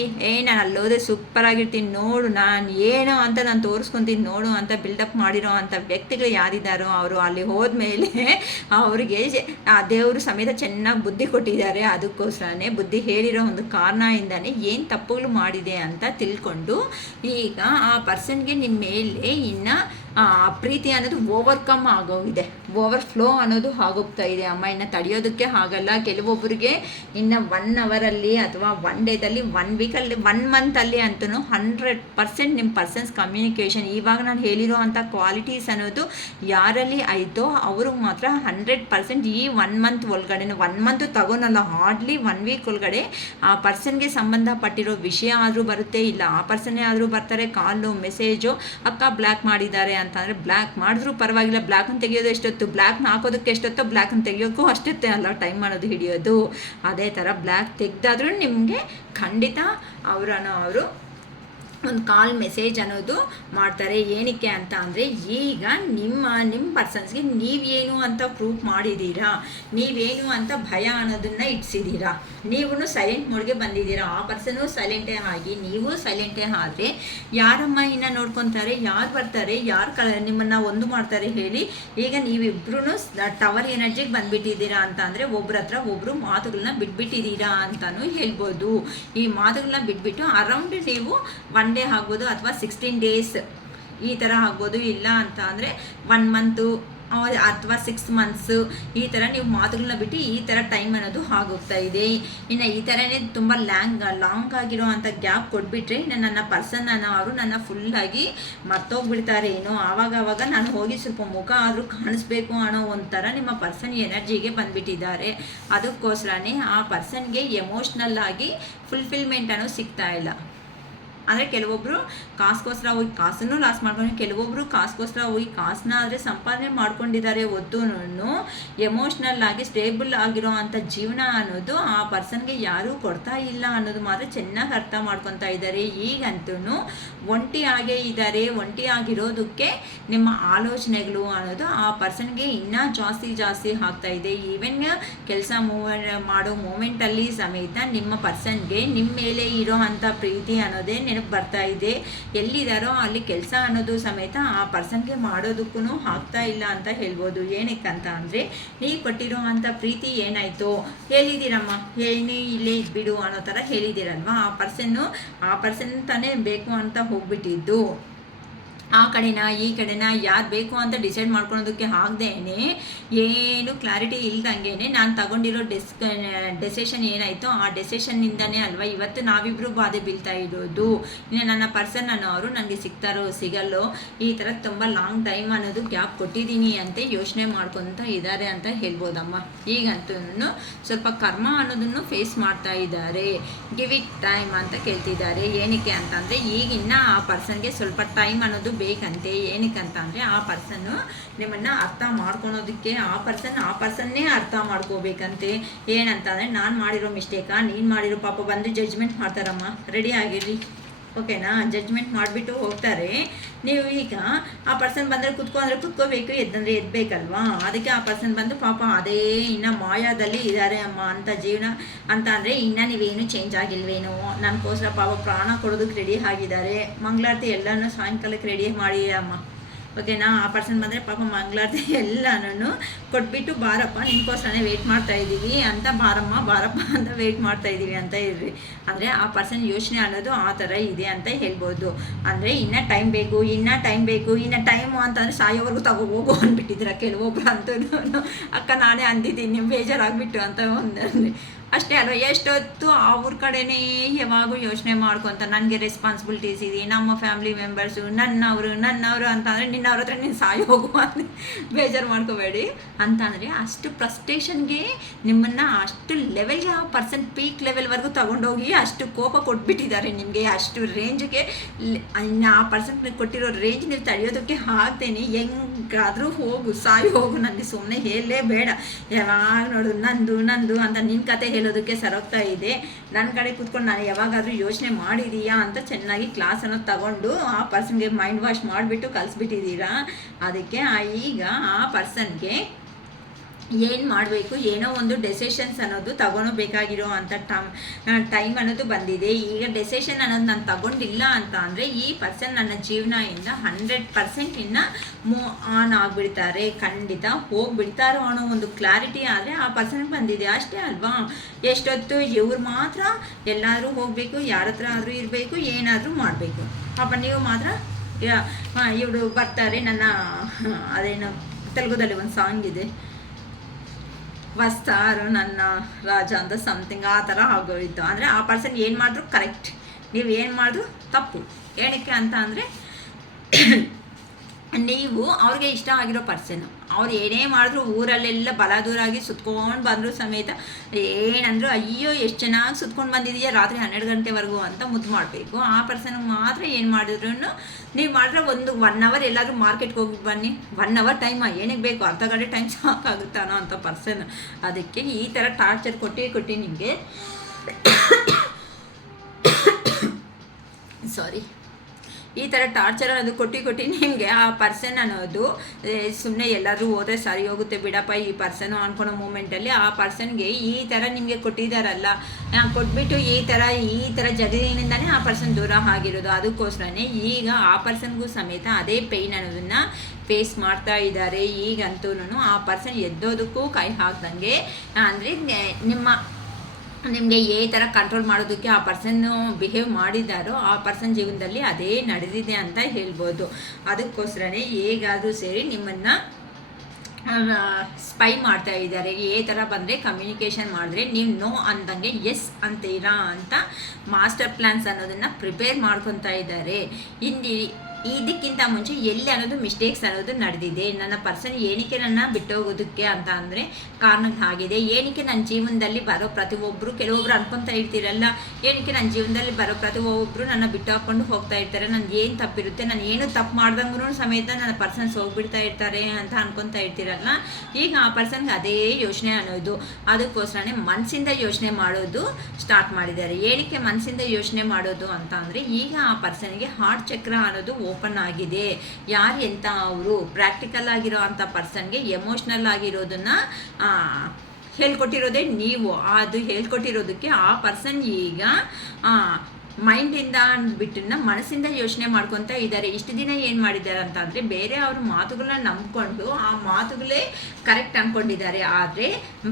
ನಾನು ಅಲ್ಲೋದೆ ಸೂಪರ್ ಆಗಿರ್ತೀನಿ ನೋಡು, ನಾನು ಏನೋ ಅಂತ ನಾನು ತೋರಿಸ್ಕೊತೀನಿ ನೋಡು ಅಂತ ಬಿಲ್ಡಪ್ ಮಾಡಿರೋ ಅಂಥ ವ್ಯಕ್ತಿಗಳು ಯಾರಿದ್ದಾರೋ ಅವರು ಅಲ್ಲಿ ಹೋದ್ಮೇಲೆ ಅವ್ರಿಗೆ ದೇವರು ಸಮೇತ ಚೆನ್ನಾಗಿ ಬುದ್ಧಿ ಕೊಟ್ಟಿದ್ದಾರೆ. ಅದಕ್ಕೋಸ್ಕರನೇ ಬುದ್ಧಿ ಹೇಳಿರೋ ಒಂದು ಕಾರಣದಿಂದನೇ ಏನು ತಪ್ಪುಗಳು ಮಾಡಿದೆ ಅಂತ ತಿಳ್ಕೊಂಡು ಈಗ ಆ ಪರ್ಸನ್ಗೆ ನಿಮ್ಮ ಮೇಲೆ ಇನ್ನು ಪ್ರೀತಿ ಅನ್ನೋದು ಓವರ್ಕಮ್ ಆಗೋಗಿದೆ, ಓವರ್ ಫ್ಲೋ ಅನ್ನೋದು ಆಗೋಗ್ತಾ ಇದೆ ಅಮ್ಮ. ಇನ್ನು ತಡೆಯೋದಕ್ಕೆ ಆಗಲ್ಲ. ಕೆಲವೊಬ್ಬರಿಗೆ ಇನ್ನು 1 ಅವರಲ್ಲಿ ಅಥವಾ 1 ಡೇದಲ್ಲಿ 1 ವೀಕಲ್ಲಿ 1 ಮಂತಲ್ಲಿ ಅಂತೂ 100% ನಿಮ್ಮ ಪರ್ಸನ್ಸ್ ಕಮ್ಯುನಿಕೇಷನ್ ಇವಾಗ ನಾನು ಹೇಳಿರೋ ಅಂಥ ಕ್ವಾಲಿಟೀಸ್ ಅನ್ನೋದು ಯಾರಲ್ಲಿ ಆಯಿತೋ ಅವ್ರಿಗೆ ಮಾತ್ರ 100% ಈ 1 ಮಂತ್ ಒಳಗಡೆ 1 ಮಂತ್ ತಗೋನಲ್ಲ, ಹಾರ್ಡ್ಲಿ 1 ವೀಕ್ ಒಳಗಡೆ ಆ ಪರ್ಸನ್ಗೆ ಸಂಬಂಧಪಟ್ಟಿರೋ ವಿಷಯ ಆದರೂ ಬರುತ್ತೆ, ಇಲ್ಲ ಆ ಪರ್ಸನ್ನೇ ಆದರೂ ಬರ್ತಾರೆ, ಕಾಲು ಮೆಸೇಜು ಅಕ್ಕ ಬ್ಲ್ಯಾಕ್ ಮಾಡಿದ್ದಾರೆ ಅಂತಂದರೆ ಬ್ಲ್ಯಾಕ್ ಮಾಡಿದ್ರೂ ಪರವಾಗಿಲ್ಲ, ಬ್ಲ್ಯಾಕನ್ನು ತೆಗೆಯೋದು ಎಷ್ಟೊತ್ತು, ಬ್ಲ್ಯಾಕ್ನ ಹಾಕೋದಕ್ಕೆ ಎಷ್ಟೊತ್ತೋ ಬ್ಲ್ಯಾಕನ್ನು ತೆಗಿಯೋಕ್ಕೂ ಅಷ್ಟೊತ್ತೆ ಅಲ್ಲ ಟೈಮ್ ಮಾಡೋದು ಹಿಡಿಯೋದು. ಅದೇ ಥರ ಬ್ಲ್ಯಾಕ್ ತೆಗೆದಾದ್ರೂ ನಿಮಗೆ ಖಂಡಿತ ಅವರು ಒಂದು ಕಾಲ್ ಮೆಸೇಜ್ ಅನ್ನೋದು ಮಾಡ್ತಾರೆ. ಏನಕ್ಕೆ ಅಂತ ಅಂದರೆ ಈಗ ನಿಮ್ಮ ಪರ್ಸನ್ಸ್ಗೆ ನೀವೇನು ಅಂತ ಪ್ರೂಫ್ ಮಾಡಿದ್ದೀರಾ, ನೀವೇನು ಅಂತ ಭಯ ಅನ್ನೋದನ್ನು ಇಟ್ಸಿದ್ದೀರಾ, ನೀವು ಸೈಲೆಂಟ್ ಮೋಡ್ಗೆ ಬಂದಿದ್ದೀರಾ, ಆ ಪರ್ಸನು ಸೈಲೆಂಟೇ ಆಗಿ ನೀವು ಸೈಲೆಂಟೇ ಆದರೆ ಯಾರಮ್ಮ ಇನ್ನು ನೋಡ್ಕೊತಾರೆ, ಯಾರು ಬರ್ತಾರೆ, ಯಾರು ನಿಮ್ಮನ್ನು ಒಂದು ಮಾಡ್ತಾರೆ ಹೇಳಿ. ಈಗ ನೀವಿಬ್ರು ಟವರ್ ಎನರ್ಜಿಗೆ ಬಂದುಬಿಟ್ಟಿದ್ದೀರಾ ಅಂತ ಅಂದರೆ ಒಬ್ರ ಹತ್ರ ಒಬ್ಬರು ಮಾತುಗಳನ್ನ ಬಿಟ್ಬಿಟ್ಟಿದ್ದೀರಾ ಅಂತಲೂ ಹೇಳ್ಬೋದು. ಈ ಮಾತುಗಳನ್ನ ಬಿಟ್ಬಿಟ್ಟು ಅರೌಂಡ್ ನೀವು 1 ಡೇ ಆಗ್ಬೋದು ಅಥವಾ 16 ಡೇಸ್ ಈ ಥರ ಆಗ್ಬೋದು, ಇಲ್ಲ ಅಂತ ಅಂದರೆ 1 ಮಂತು ಅಥವಾ 6 ಮಂತ್ಸು ಈ ಥರ ನೀವು ಮಾತುಗಳನ್ನ ಬಿಟ್ಟು ಈ ಥರ ಟೈಮ್ ಅನ್ನೋದು ಆಗೋಗ್ತಾ ಇದೆ. ಇನ್ನು ಈ ಥರನೇ ತುಂಬ ಲಾಂಗ್ ಆಗಿರೋ ಅಂಥ ಗ್ಯಾಪ್ ಕೊಟ್ಬಿಟ್ರೆ ಇನ್ನು ನನ್ನ ಪರ್ಸನ್ ಅವರು ನನ್ನ ಫುಲ್ಲಾಗಿ ಮರ್ತೋಗ್ಬಿಡ್ತಾರೆ ಏನೋ. ಆವಾಗ ನಾನು ಹೋಗಿ ಸ್ವಲ್ಪ ಮುಖ ಆದರೂ ಕಾಣಿಸ್ಬೇಕು ಅನ್ನೋ ಒಂಥರ ನಿಮ್ಮ ಪರ್ಸನ್ ಎನರ್ಜಿಗೆ ಬಂದುಬಿಟ್ಟಿದ್ದಾರೆ. ಅದಕ್ಕೋಸ್ಕರನೇ ಆ ಪರ್ಸನ್ಗೆ ಎಮೋಷ್ನಲ್ ಆಗಿ ಫುಲ್ಫಿಲ್ಮೆಂಟ್ ಅನ್ನೋ ಸಿಗ್ತಾ ಇಲ್ಲ. ಅಂದರೆ ಕೆಲವೊಬ್ಬರು ಕಾಸ್ಗೋಸ್ಕರ ಹೋಗಿ ಕಾಸನ್ನು ಲಾಸ್ ಮಾಡ್ಕೊಂಡು, ಕೆಲವೊಬ್ಬರು ಕಾಸ್ಗೋಸ್ಕರ ಹೋಗಿ ಕಾಸನ್ನ ಆದರೆ ಸಂಪಾದನೆ ಮಾಡ್ಕೊಂಡಿದ್ದಾರೆ ಹೊತ್ತು ಎಮೋಷ್ನಲ್ ಆಗಿ ಸ್ಟೇಬಲ್ ಆಗಿರೋ ಅಂಥ ಜೀವನ ಅನ್ನೋದು ಆ ಪರ್ಸನ್ಗೆ ಯಾರೂ ಕೊಡ್ತಾ ಇಲ್ಲ ಅನ್ನೋದು ಮಾತ್ರ ಚೆನ್ನಾಗಿ ಅರ್ಥ ಮಾಡ್ಕೊತಾ ಇದ್ದಾರೆ. ಈಗಂತೂ ಒಂಟಿ ಆಗೇ ಇದ್ದಾರೆ. ಒಂಟಿ ಆಗಿರೋದಕ್ಕೆ ನಿಮ್ಮ ಆಲೋಚನೆಗಳು ಅನ್ನೋದು ಆ ಪರ್ಸನ್ಗೆ ಇನ್ನೂ ಜಾಸ್ತಿ ಆಗ್ತಾ ಇದೆ. ಈವನ್ ಕೆಲಸ ಮಾಡೋ ಮೂಮೆಂಟಲ್ಲಿ ಸಮೇತ ನಿಮ್ಮ ಪರ್ಸನ್ಗೆ ನಿಮ್ಮ ಮೇಲೆ ಇರೋ ಅಂಥ ಪ್ರೀತಿ ಅನ್ನೋದೇ ಬರ್ತಾ ಇದೆ. ಎಲ್ಲಿದ್ದಾರೋ ಅಲ್ಲಿ ಕೆಲಸ ಅನ್ನೋದು ಸಮೇತ ಆ ಪರ್ಸನ್ಗೆ ಮಾಡೋದಕ್ಕೂ ಆಗ್ತಾ ಇಲ್ಲ ಅಂತ ಹೇಳ್ಬೋದು. ಏನಕ್ಕಂತ ಅಂದರೆ ನೀವು ಕೊಟ್ಟಿರೋ ಅಂಥ ಪ್ರೀತಿ ಏನಾಯಿತು ಹೇಳಿದ್ದೀರಮ್ಮ, ಏನು ಇಲ್ಲೇ ಇದ್ಬಿಡು ಅನ್ನೋ ಥರ ಹೇಳಿದ್ದೀರಲ್ವ. ಆ ಪರ್ಸನ್ ತಾನೇ ಬೇಕು ಅಂತ ಹೋಗ್ಬಿಟ್ಟಿದ್ದು. ಆ ಕಡೆನ ಈ ಕಡೆನ ಯಾರು ಬೇಕು ಅಂತ ಡಿಸೈಡ್ ಮಾಡ್ಕೊಳೋದಕ್ಕೆ ಆಗದೇನೆ ಏನು ಕ್ಲಾರಿಟಿ ಇಲ್ದಂಗೆ ನಾನು ತಗೊಂಡಿರೋ ಡೆಸಿಷನ್ ಏನಾಯಿತೋ ಆ ಡೆಸಿಷನ್ನಿಂದನೇ ಅಲ್ವಾ ಇವತ್ತು ನಾವಿಬ್ಬರು ಬಾಧೆ ಬೀಳ್ತಾ ಇರೋದು. ಇನ್ನು ನನ್ನ ಪರ್ಸನ್ ಅನ್ನೋರು ನನಗೆ ಸಿಗ್ತಾರೋ ಸಿಗಲ್ಲೋ ಈ ಥರ ತುಂಬ ಲಾಂಗ್ ಟೈಮ್ ಅನ್ನೋದು ಗ್ಯಾಪ್ ಕೊಟ್ಟಿದ್ದೀನಿ ಅಂತ ಯೋಚನೆ ಮಾಡ್ಕೊತ ಇದ್ದಾರೆ ಅಂತ ಹೇಳ್ಬೋದಮ್ಮ. ಈಗಂತೂ ಸ್ವಲ್ಪ ಕರ್ಮ ಅನ್ನೋದನ್ನು ಫೇಸ್ ಮಾಡ್ತಾ ಇದ್ದಾರೆ. ಗಿವ್ ಇಟ್ ಟೈಮ್ ಅಂತ ಕೇಳ್ತಿದ್ದಾರೆ. ಏನಕ್ಕೆ ಅಂತಂದರೆ ಈಗಿನ್ನ ಆ ಪರ್ಸನ್ಗೆ ಸ್ವಲ್ಪ ಟೈಮ್ ಅನ್ನೋದು ಬೇಕಂತೆ. ಏನಕ್ಕಂತ ಅಂದರೆ ಆ ಪರ್ಸನ್ನು ನಿಮ್ಮನ್ನು ಅರ್ಥ ಮಾಡ್ಕೊಳೋದಕ್ಕೆ ಆ ಪರ್ಸನ್ನೇ ಅರ್ಥ ಮಾಡ್ಕೋಬೇಕಂತೆ. ಏನಂತ ಅಂದರೆ ನಾನು ಮಾಡಿರೋ ಮಿಸ್ಟೇಕಾ, ನೀನು ಮಾಡಿರೋ ಪಾಪ ಬಂದು ಜಡ್ಜ್ಮೆಂಟ್ ಮಾಡ್ತಾರಮ್ಮ. ರೆಡಿ ಆಗಿರ್ರಿ. ಓಕೆನಾ. ಜಡ್ಜ್ಮೆಂಟ್ ಮಾಡಿಬಿಟ್ಟು ಹೋಗ್ತಾರೆ. ನೀವು ಈಗ ಆ ಪರ್ಸನ್ ಬಂದರೆ ಕುತ್ಕೋಬೇಕು, ಎದ್ದಂದರೆ ಎದ್ಬೇಕಲ್ವಾ. ಅದಕ್ಕೆ ಆ ಪರ್ಸನ್ ಬಂದು ಪಾಪ ಅದೇ ಇನ್ನು ಮಾಯಾದಲ್ಲಿ ಇದ್ದಾರೆ ಅಮ್ಮ ಅಂತ ಜೀವನ ಅಂತ ಅಂದರೆ ಇನ್ನೂ ನೀವೇನು ಚೇಂಜ್ ಆಗಿಲ್ವೇನೋ, ನನಗೋಸ್ಕರ ಪಾಪ ಪ್ರಾಣ ಕೊಡೋದಕ್ಕೆ ರೆಡಿ ಆಗಿದ್ದಾರೆ. ಮಂಗಳಾರತಿ ಎಲ್ಲನೂ ಸಾಯಂಕಾಲಕ್ಕೆ ರೆಡಿ ಮಾಡಿ ಅಮ್ಮ, ಓಕೆನಾ. ಆ ಪರ್ಸನ್ ಬಂದರೆ ಪಾಪ ಮಂಗಳಾರತಿ ಎಲ್ಲನೂ ಕೊಟ್ಬಿಟ್ಟು ಬಾರಪ್ಪ ನಿನ್ಕೋಸ್ಕರನೇ ವೆಯ್ಟ್ ಮಾಡ್ತಾ ಇದ್ದೀವಿ ಅಂತ, ಬಾರಪ್ಪ ಅಂತ ವೆಯ್ಟ್ ಮಾಡ್ತಾ ಇದ್ದೀವಿ ಅಂತ ಇರ್ರಿ. ಅಂದರೆ ಆ ಪರ್ಸನ್ ಯೋಚನೆ ಅನ್ನೋದು ಆ ಥರ ಇದೆ ಅಂತ ಹೇಳ್ಬೋದು. ಅಂದರೆ ಇನ್ನೂ ಟೈಮ್ ಬೇಕು, ಇನ್ನು ಟೈಮು ಅಂತಂದರೆ ಸಾಯೋವರೆಗೂ ಹೋಗು ಅಂದ್ಬಿಟ್ಟಿದ್ದೀರ ಕೆಲವೊಬ್ರು ಅಂತೂ. ಅಕ್ಕ ನಾನೇ ಅಂದಿದ್ದೀನಿ ಬೇಜಾರಾಗ್ಬಿಟ್ಟು ಅಂತ ಒಂದು ಅಷ್ಟೇ ಅಲ್ವ. ಎಷ್ಟೊತ್ತು ಅವ್ರ ಕಡೆನೇ ಯಾವಾಗೂ ಯೋಚನೆ ಮಾಡ್ಕೊತ ನನಗೆ ರೆಸ್ಪಾನ್ಸಿಬಿಲಿಟೀಸ್ ಇದೆ, ನಮ್ಮ ಫ್ಯಾಮಿಲಿ ಮೆಂಬರ್ಸು ನನ್ನವರು ಅಂತ ಅಂದರೆ ನಿನ್ನವ್ರ ಹತ್ರ ನೀನು ಸಾಯಿ ಹೋಗು ಅಂತ ಬೇಜಾರು ಮಾಡ್ಕೋಬೇಡಿ ಅಂತ. ಅಂದರೆ ಅಷ್ಟು ಫ್ರಸ್ಟ್ರೇಷನ್ಗೆ ನಿಮ್ಮನ್ನು ಅಷ್ಟು ಲೆವೆಲ್ಗೆ ಆ ಪರ್ಸನ್ ಪೀಕ್ ಲೆವೆಲ್ವರೆಗೂ ತೊಗೊಂಡೋಗಿ ಅಷ್ಟು ಕೋಪ ಕೊಟ್ಬಿಟ್ಟಿದ್ದಾರೆ ನಿಮಗೆ. ಅಷ್ಟು ರೇಂಜ್ಗೆ ಆ ಪರ್ಸನ್ ಕೊಟ್ಟಿರೋ ರೇಂಜ್ ನೀವು ತಡೆಯೋದಕ್ಕೆ ಆಗ್ತೇನೆ. ಹೆಂಗಾದರೂ ಸಾಯಿ ಹೋಗು, ನನಗೆ ಸುಮ್ಮನೆ ಹೇಳಲೇ ಬೇಡ, ಯಾವಾಗ ನೋಡು ನಂದು ಅಂತ ನಿನ್ನ ಕತೆ ಹೇಳೋದಕ್ಕೆ ಸರೋಗ್ತಾ ಇದೆ. ನನ್ನ ಕಡೆ ಕೂತ್ಕೊಂಡು ನಾನು ಯಾವಾಗಾದರೂ ಯೋಚನೆ ಮಾಡಿದೀಯಾ ಅಂತ ಚೆನ್ನಾಗಿ ಕ್ಲಾಸನ್ನು ತಗೊಂಡು ಆ ಪರ್ಸನ್ಗೆ ಮೈಂಡ್ ವಾಶ್ ಮಾಡಿಬಿಟ್ಟು ಕಲಿಸ್ಬಿಟ್ಟಿದ್ದೀರಾ. ಅದಕ್ಕೆ ಈಗ ಆ ಪರ್ಸನ್ಗೆ ಏನು ಮಾಡಬೇಕು, ಏನೋ ಒಂದು ಡೆಸಿಷನ್ಸ್ ಅನ್ನೋದು ತಗೊಳ್ಬೇಕಾಗಿರೋ ಅಂಥ ಟೈಮ್ ಅನ್ನೋದು ಬಂದಿದೆ. ಈಗ ಡೆಸಿಷನ್ ಅನ್ನೋದು ನಾನು ತಗೊಂಡಿಲ್ಲ ಅಂತ ಅಂದರೆ ಈ ಪರ್ಸನ್ ನನ್ನ ಜೀವನದಿಂದ 100% ಇನ್ನು ಮೂವ್ ಆನ್ ಆಗಿಬಿಡ್ತಾರೆ, ಖಂಡಿತ ಹೋಗ್ಬಿಡ್ತಾರೋ ಅನ್ನೋ ಒಂದು ಕ್ಲಾರಿಟಿ ಆದರೆ ಆ ಪರ್ಸನ್ಗೆ ಬಂದಿದೆ ಅಷ್ಟೇ ಅಲ್ವಾ. ಎಷ್ಟೊತ್ತು ಇವ್ರು ಮಾತ್ರ ಎಲ್ಲಾದರೂ ಹೋಗಬೇಕು, ಯಾರ ಹತ್ರ ಆದರೂ ಇರಬೇಕು, ಏನಾದರೂ ಮಾಡಬೇಕು. ಪಾಪ ನೀವು ಮಾತ್ರ ಇವರು ಬರ್ತಾರೆ. ನನ್ನ ಅದೇನು ತೆಲುಗುದಲ್ಲಿ ಒಂದು ಸಾಂಗ್ ಇದೆ, ವಸ್ತಾರು ನನ್ನ ರಾಜ ಅಂತ ಸಮಥಿಂಗ್ ಆ ಥರ ಆಗೋಯಿತು. ಅಂದರೆ ಆ ಪರ್ಸನ್ ಏನು ಮಾಡಿದ್ರು ಕರೆಕ್ಟ್, ನೀವು ಏನು ಮಾಡಿದ್ರು ತಪ್ಪು. ಏನಕ್ಕೆ ಅಂತ ಅಂದರೆ ನೀವು ಅವ್ರಿಗೆ ಇಷ್ಟ ಆಗಿರೋ ಪರ್ಸನ್ನು, ಅವ್ರು ಏನೇ ಮಾಡಿದ್ರು ಊರಲ್ಲೆಲ್ಲ ಬಲದೂರಾಗಿ ಸುತ್ಕೊಂಡು ಬಂದರೂ ಸಮೇತ ಏನಂದ್ರು ಅಯ್ಯೋ ಎಷ್ಟು ಚೆನ್ನಾಗಿ ಸುತ್ಕೊಂಡು ಬಂದಿದೆಯಾ ರಾತ್ರಿ 12 ಗಂಟೆವರೆಗೂ ಅಂತ ಮುದ್ದು ಮಾಡಬೇಕು. ಆ ಪರ್ಸನ್ಗೆ ಮಾತ್ರ ಏನು ಮಾಡಿದ್ರು ನೀವು ಮಾಡಿದ್ರೆ 1 ಅವರ್ ಎಲ್ಲಾದರೂ ಮಾರ್ಕೆಟ್ಗೆ ಹೋಗಿ ಬನ್ನಿ, 1 ಅವರ್ ಟೈಮಾ ಏನಕ್ಕೆ ಬೇಕು, ಅರ್ಧ ಗಂಟೆ ಟೈಮ್ ಸಾಕಾಗುತ್ತಾನೋ ಅಂತ ಪರ್ಸನ್. ಅದಕ್ಕೆ ಈ ಥರ ಟಾರ್ಚರ್ ಕೊಟ್ಟು ನಿಮಗೆ ಸಾರಿ ಈ ಥರ ಟಾರ್ಚರ್ ಅನ್ನೋದು ಕೊಟ್ಟು ನಿಮಗೆ ಆ ಪರ್ಸನ್ ಅನ್ನೋದು ಸುಮ್ಮನೆ ಎಲ್ಲಾದರೂ ಹೋದರೆ ಸರಿ ಹೋಗುತ್ತೆ ಬಿಡಪ್ಪ ಈ ಪರ್ಸನು ಅಂದ್ಕೊಳೋ ಮೂಮೆಂಟಲ್ಲಿ ಆ ಪರ್ಸನ್ಗೆ ಈ ಥರ ನಿಮಗೆ ಕೊಟ್ಟಿದ್ದಾರಲ್ಲ, ಕೊಟ್ಬಿಟ್ಟು ಈ ಥರ ಜಗತ್ತಿನಿಂದನೇ ಆ ಪರ್ಸನ್ ದೂರ ಆಗಿರೋದು. ಅದಕ್ಕೋಸ್ಕರನೇ ಈಗ ಆ ಪರ್ಸನ್ಗೂ ಸಮೇತ ಅದೇ ಪೇಯ್ನ್ ಅನ್ನೋದನ್ನು ಫೇಸ್ ಮಾಡ್ತಾ ಇದ್ದಾರೆ. ಈಗಂತೂ ಆ ಪರ್ಸನ್ ಎದ್ದೋದಕ್ಕೂ ಕೈ ಹಾಕ್ದಂಗೆ ಅಂದರೆ ನಿಮಗೆ ಈ ಥರ ಕಂಟ್ರೋಲ್ ಮಾಡೋದಕ್ಕೆ ಆ ಪರ್ಸನ್ನು ಬಿಹೇವ್ ಮಾಡಿದ್ದಾರೋ ಆ ಪರ್ಸನ್ ಜೀವನದಲ್ಲಿ ಅದೇ ನಡೆದಿದೆ ಅಂತ ಹೇಳ್ಬೋದು. ಅದಕ್ಕೋಸ್ಕರನೇ ಹೇಗಾದರೂ ಸೇರಿ ನಿಮ್ಮನ್ನು ಸ್ಪೈ ಮಾಡ್ತಾ ಇದ್ದಾರೆ. ಈ ಥರ ಬಂದರೆ ಕಮ್ಯುನಿಕೇಷನ್ ಮಾಡಿದ್ರೆ ನೀವು ನೋ ಅಂದಂಗೆ ಎಸ್ ಅಂತೀರಾ ಅಂತ ಮಾಸ್ಟರ್ ಪ್ಲ್ಯಾನ್ಸ್ ಅನ್ನೋದನ್ನು ಪ್ರಿಪೇರ್ ಮಾಡ್ಕೊತಾ ಇದ್ದಾರೆ. ಇದಕ್ಕಿಂತ ಮುಂಚೆ ಎಲ್ಲಿ ಅನ್ನೋದು ಮಿಸ್ಟೇಕ್ಸ್ ಅನ್ನೋದು ನಡೆದಿದೆ. ನನ್ನ ಪರ್ಸನ್ ಏನಕ್ಕೆ ನನ್ನ ಬಿಟ್ಟೋಗೋದಕ್ಕೆ ಅಂತ ಅಂದರೆ ಕಾರಣ ಆಗಿದೆ. ಏನಕ್ಕೆ ನನ್ನ ಜೀವನದಲ್ಲಿ ಬರೋ ಪ್ರತಿಯೊಬ್ಬರು, ಕೆಲವೊಬ್ರು ಅನ್ಕೊತಾ ಇರ್ತೀರಲ್ಲ, ಏನಕ್ಕೆ ನನ್ನ ಜೀವನದಲ್ಲಿ ಬರೋ ಪ್ರತಿಯೊಬ್ಬರು ನನ್ನ ಬಿಟ್ಟು ಹಾಕ್ಕೊಂಡು ಹೋಗ್ತಾ ಇರ್ತಾರೆ, ನನಗೆ ಏನು ತಪ್ಪಿರುತ್ತೆ, ನಾನು ಏನು ತಪ್ಪು ಮಾಡ್ದಂಗೂ ಸಮೇತ ನನ್ನ ಪರ್ಸನ್ಸ್ ಹೋಗ್ಬಿಡ್ತಾ ಇರ್ತಾರೆ ಅಂತ ಅನ್ಕೊತಾ ಇರ್ತೀರಲ್ಲ. ಈಗ ಆ ಪರ್ಸನ್ಗೆ ಅದೇ ಯೋಚನೆ ಅನ್ನೋದು. ಅದಕ್ಕೋಸ್ಕರನೇ ಮನಸ್ಸಿಂದ ಯೋಚನೆ ಮಾಡೋದು ಸ್ಟಾರ್ಟ್ ಮಾಡಿದ್ದಾರೆ. ಏನಕ್ಕೆ ಮನಸ್ಸಿಂದ ಯೋಚನೆ ಮಾಡೋದು ಅಂತ ಅಂದರೆ ಈಗ ಆ ಪರ್ಸನ್ಗೆ ಹಾರ್ಟ್ ಚಕ್ರ ಅನ್ನೋದು ಓಪನ್ ಆಗಿದೆ. ಯಾರು ಎಂತ ಅವರು ಪ್ರಾಕ್ಟಿಕಲ್ ಆಗಿರೋ ಅಂಥ ಪರ್ಸನ್ಗೆ ಎಮೋಷ್ನಲ್ ಆಗಿರೋದನ್ನು ಹೇಳ್ಕೊಟ್ಟಿರೋದೇ ನೀವು. ಅದು ಹೇಳ್ಕೊಟ್ಟಿರೋದಕ್ಕೆ ಆ ಪರ್ಸನ್ ಈಗ ಮೈಂಡಿಂದ ಬಿಟ್ಟು ಮನಸ್ಸಿಂದ ಯೋಚನೆ ಮಾಡ್ಕೊತಾ ಇದ್ದಾರೆ. ಇಷ್ಟು ದಿನ ಏನು ಮಾಡಿದ್ದಾರೆ ಅಂತ ಅಂದರೆ ಬೇರೆ ಅವ್ರ ಮಾತುಗಳನ್ನ ನಂಬ್ಕೊಂಡು ಆ ಮಾತುಗಳೇ ಕರೆಕ್ಟ್ ಅಂದ್ಕೊಂಡಿದ್ದಾರೆ. ಆದರೆ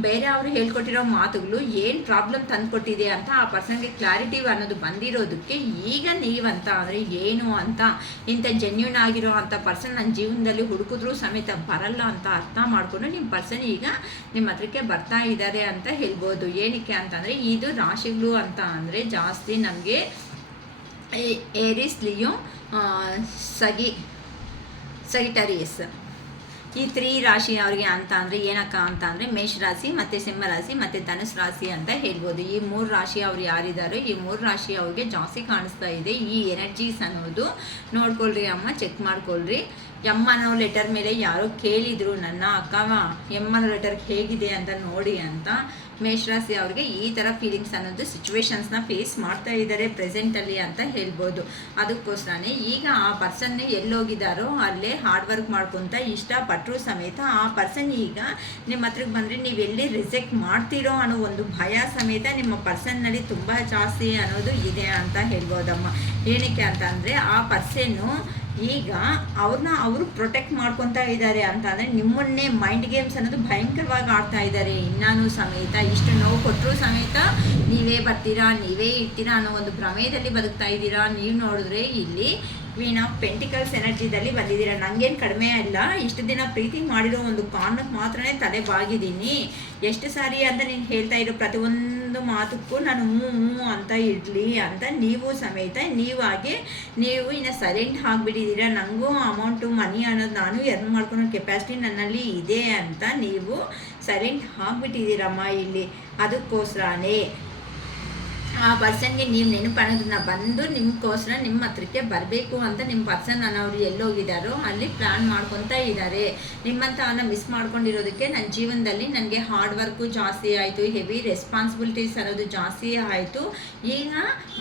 ಬೇರೆ ಅವರು ಹೇಳ್ಕೊಟ್ಟಿರೋ ಮಾತುಗಳು ಏನು ಪ್ರಾಬ್ಲಮ್ ತಂದುಕೊಟ್ಟಿದೆ ಅಂತ ಆ ಪರ್ಸನ್ಗೆ ಕ್ಲಾರಿಟಿ ಅನ್ನೋದು ಬಂದಿರೋದಕ್ಕೆ ಈಗ ನೀವಂತ ಅಂದರೆ ಏನು ಅಂತ ಇಂಥ ಜೆನ್ಯೂನ್ ಆಗಿರೋ ಅಂಥ ಪರ್ಸನ್ ನನ್ನ ಜೀವನದಲ್ಲಿ ಹುಡುಕಿದ್ರೂ ಸಮೇತ ಬರಲ್ಲ ಅಂತ ಅರ್ಥ ಮಾಡಿಕೊಂಡು ನಿಮ್ಮ ಪರ್ಸನ್ ಈಗ ನಿಮ್ಮ ಹತ್ರಕ್ಕೆ ಬರ್ತಾ ಇದ್ದಾರೆ ಅಂತ ಹೇಳ್ಬೋದು. ಏನಕ್ಕೆ ಅಂತಂದರೆ ಇದು ರಾಶಿಗಳು ಅಂತ ಅಂದರೆ ಜಾಸ್ತಿ ನಮಗೆ ಏರಿಸ್, ಲಿಯೋ, ಸಗಿಟರಿಯಸ್ ಈ 3 ರಾಶಿ ಅವರಿಗೆ ಅಂತ ಅಂದರೆ ಏನಕ್ಕ ಅಂತ ಅಂದರೆ ಮೇಷರಾಶಿ ಮತ್ತು ಸಿಂಹರಾಶಿ ಮತ್ತು ಧನುಸ್ ರಾಶಿ ಅಂತ ಹೇಳ್ಬೋದು. ಈ 3 ರಾಶಿ ಅವ್ರು ಯಾರಿದ್ದಾರೋ ಈ 3 ರಾಶಿ ಅವ್ರಿಗೆ ಜಾಸ್ತಿ ಕಾಣಿಸ್ತಾ ಇದೆ. ಈ ಎನರ್ಜೀಸ್ ಅನ್ನೋದು ನೋಡ್ಕೊಳ್ರಿ ಅಮ್ಮ, ಚೆಕ್ ಮಾಡ್ಕೊಳ್ರಿ. ಎಮ್ ಅನ್ನೋ ಲೆಟರ್ ಮೇಲೆ ಯಾರೋ ಕೇಳಿದರು ನನ್ನ ಅಕ್ಕವ ಎಮ್ ಅನ್ನೋ ಲೆಟರ್ ಹೇಗಿದೆ ಅಂತ ನೋಡಿ ಅಂತ. ಮೇಷರಾಶಿ ಅವ್ರಿಗೆ ಈ ಥರ ಫೀಲಿಂಗ್ಸ್ ಅನ್ನೋದು ಸಿಚುವೇಶನ್ಸ್ನ ಫೇಸ್ ಮಾಡ್ತಾ ಇದ್ದಾರೆ ಪ್ರೆಸೆಂಟಲ್ಲಿ ಅಂತ ಹೇಳ್ಬೋದು. ಅದಕ್ಕೋಸ್ಕರನೇ ಈಗ ಆ ಪರ್ಸನ್ ಎಲ್ಲೋಗಿದ್ದಾರೋ ಅಲ್ಲೇ ಹಾರ್ಡ್ ವರ್ಕ್ ಮಾಡ್ಕೊತ ಇಷ್ಟಪಟ್ಟರು ಸಮೇತ ಆ ಪರ್ಸನ್ ಈಗ ನಿಮ್ಮ ಹತ್ರಕ್ಕೆ ಬಂದರೆ ನೀವು ಎಲ್ಲಿ ರಿಜೆಕ್ಟ್ ಮಾಡ್ತೀರೋ ಅನ್ನೋ ಒಂದು ಭಯ ಸಮೇತ ನಿಮ್ಮ ಪರ್ಸನ್ನಲ್ಲಿ ತುಂಬ ಜಾಸ್ತಿ ಅನ್ನೋದು ಇದೆ ಅಂತ ಹೇಳ್ಬೋದಮ್ಮ. ಏನಕ್ಕೆ ಅಂತ ಅಂದರೆ ಆ ಪರ್ಸನ್ನು ಈಗ ಅವರು ಪ್ರೊಟೆಕ್ಟ್ ಮಾಡ್ಕೊತಾ ಇದ್ದಾರೆ ಅಂತ ಅಂದರೆ ನಿಮ್ಮನ್ನೇ ಮೈಂಡ್ ಗೇಮ್ಸ್ ಅನ್ನೋದು ಭಯಂಕರವಾಗಿ ಆಡ್ತಾ ಇದ್ದಾರೆ. ಇನ್ನೂ ಸಮೇತ ಇಷ್ಟು ನೋವು ಕೊಟ್ಟರು ಸಮೇತ ನೀವೇ ಬರ್ತೀರಾ, ನೀವೇ ಇರ್ತೀರಾ ಅನ್ನೋ ಒಂದು ಭ್ರಮೆಯಲ್ಲಿ ಬದುಕ್ತಾ ಇದ್ದೀರಾ. ನೀವು ನೋಡಿದ್ರೆ ಇಲ್ಲಿ ಕ್ವೀನ್ ಆಫ್ ಪೆಂಟಿಕಲ್ಸ್ ಎನರ್ಜಿದಲ್ಲಿ ಬಂದಿದ್ದೀರಾ. ನನಗೇನು ಕಡಿಮೆ ಅಲ್ಲ, ಇಷ್ಟು ದಿನ ಪ್ರೀತಿ ಮಾಡಿರೋ ಒಂದು ಕಾರಣಕ್ಕೆ ಮಾತ್ರನೇ ತಲೆ ಬಾಗಿದ್ದೀನಿ. ಎಷ್ಟು ಸಾರಿ ಅಂತ ನೀನು ಹೇಳ್ತಾ ಇರೋ ಪ್ರತಿಯೊಂದು ಮಾತಕ್ಕೂ ನಾನು ಹ್ಞೂ ಅಂತ ಇರಲಿ ಅಂತ ನೀವು ಸಮೇತ ನೀವು ಇನ್ನು ಸೈಲೆಂಟ್ ಆಗಿಬಿಟ್ಟಿದ್ದೀರಾ. ನನಗೂ ಅಮೌಂಟು ಮನಿ ಅನ್ನೋದು ನಾನು ಎರ್ನ್ ಮಾಡ್ಕೊಳೋ ಕೆಪಾಸಿಟಿ ನನ್ನಲ್ಲಿ ಇದೆ ಅಂತ ನೀವು ಸೈಲೆಂಟ್ ಆಗಿಬಿಟ್ಟಿದ್ದೀರಮ್ಮ ಇಲ್ಲಿ. ಅದಕ್ಕೋಸ್ಕರನೇ ಆ ಪರ್ಸನ್ಗೆ ನೀವು ನೆನಪು ಅನ್ನೋದನ್ನ ಬಂದು ನಿಮಗೋಸ್ಕರ ನಿಮ್ಮ ಹತ್ರಕ್ಕೆ ಬರಬೇಕು ಅಂತ ನಿಮ್ಮ ಪರ್ಸನ್ ಅನ್ನೋರು ಎಲ್ಲೋಗಿದ್ದಾರೋ ಅಲ್ಲಿ ಪ್ಲ್ಯಾನ್ ಮಾಡ್ಕೊತಾ ಇದ್ದಾರೆ. ನಿಮ್ಮಂತ ಮಿಸ್ ಮಾಡ್ಕೊಂಡಿರೋದಕ್ಕೆ ನನ್ನ ಜೀವನದಲ್ಲಿ ನನಗೆ ಹಾರ್ಡ್ ವರ್ಕು ಜಾಸ್ತಿ ಆಯಿತು, ಹೆವಿ ರೆಸ್ಪಾನ್ಸಿಬಿಲಿಟೀಸ್ ಅನ್ನೋದು ಜಾಸ್ತಿ ಆಯಿತು. ಈಗ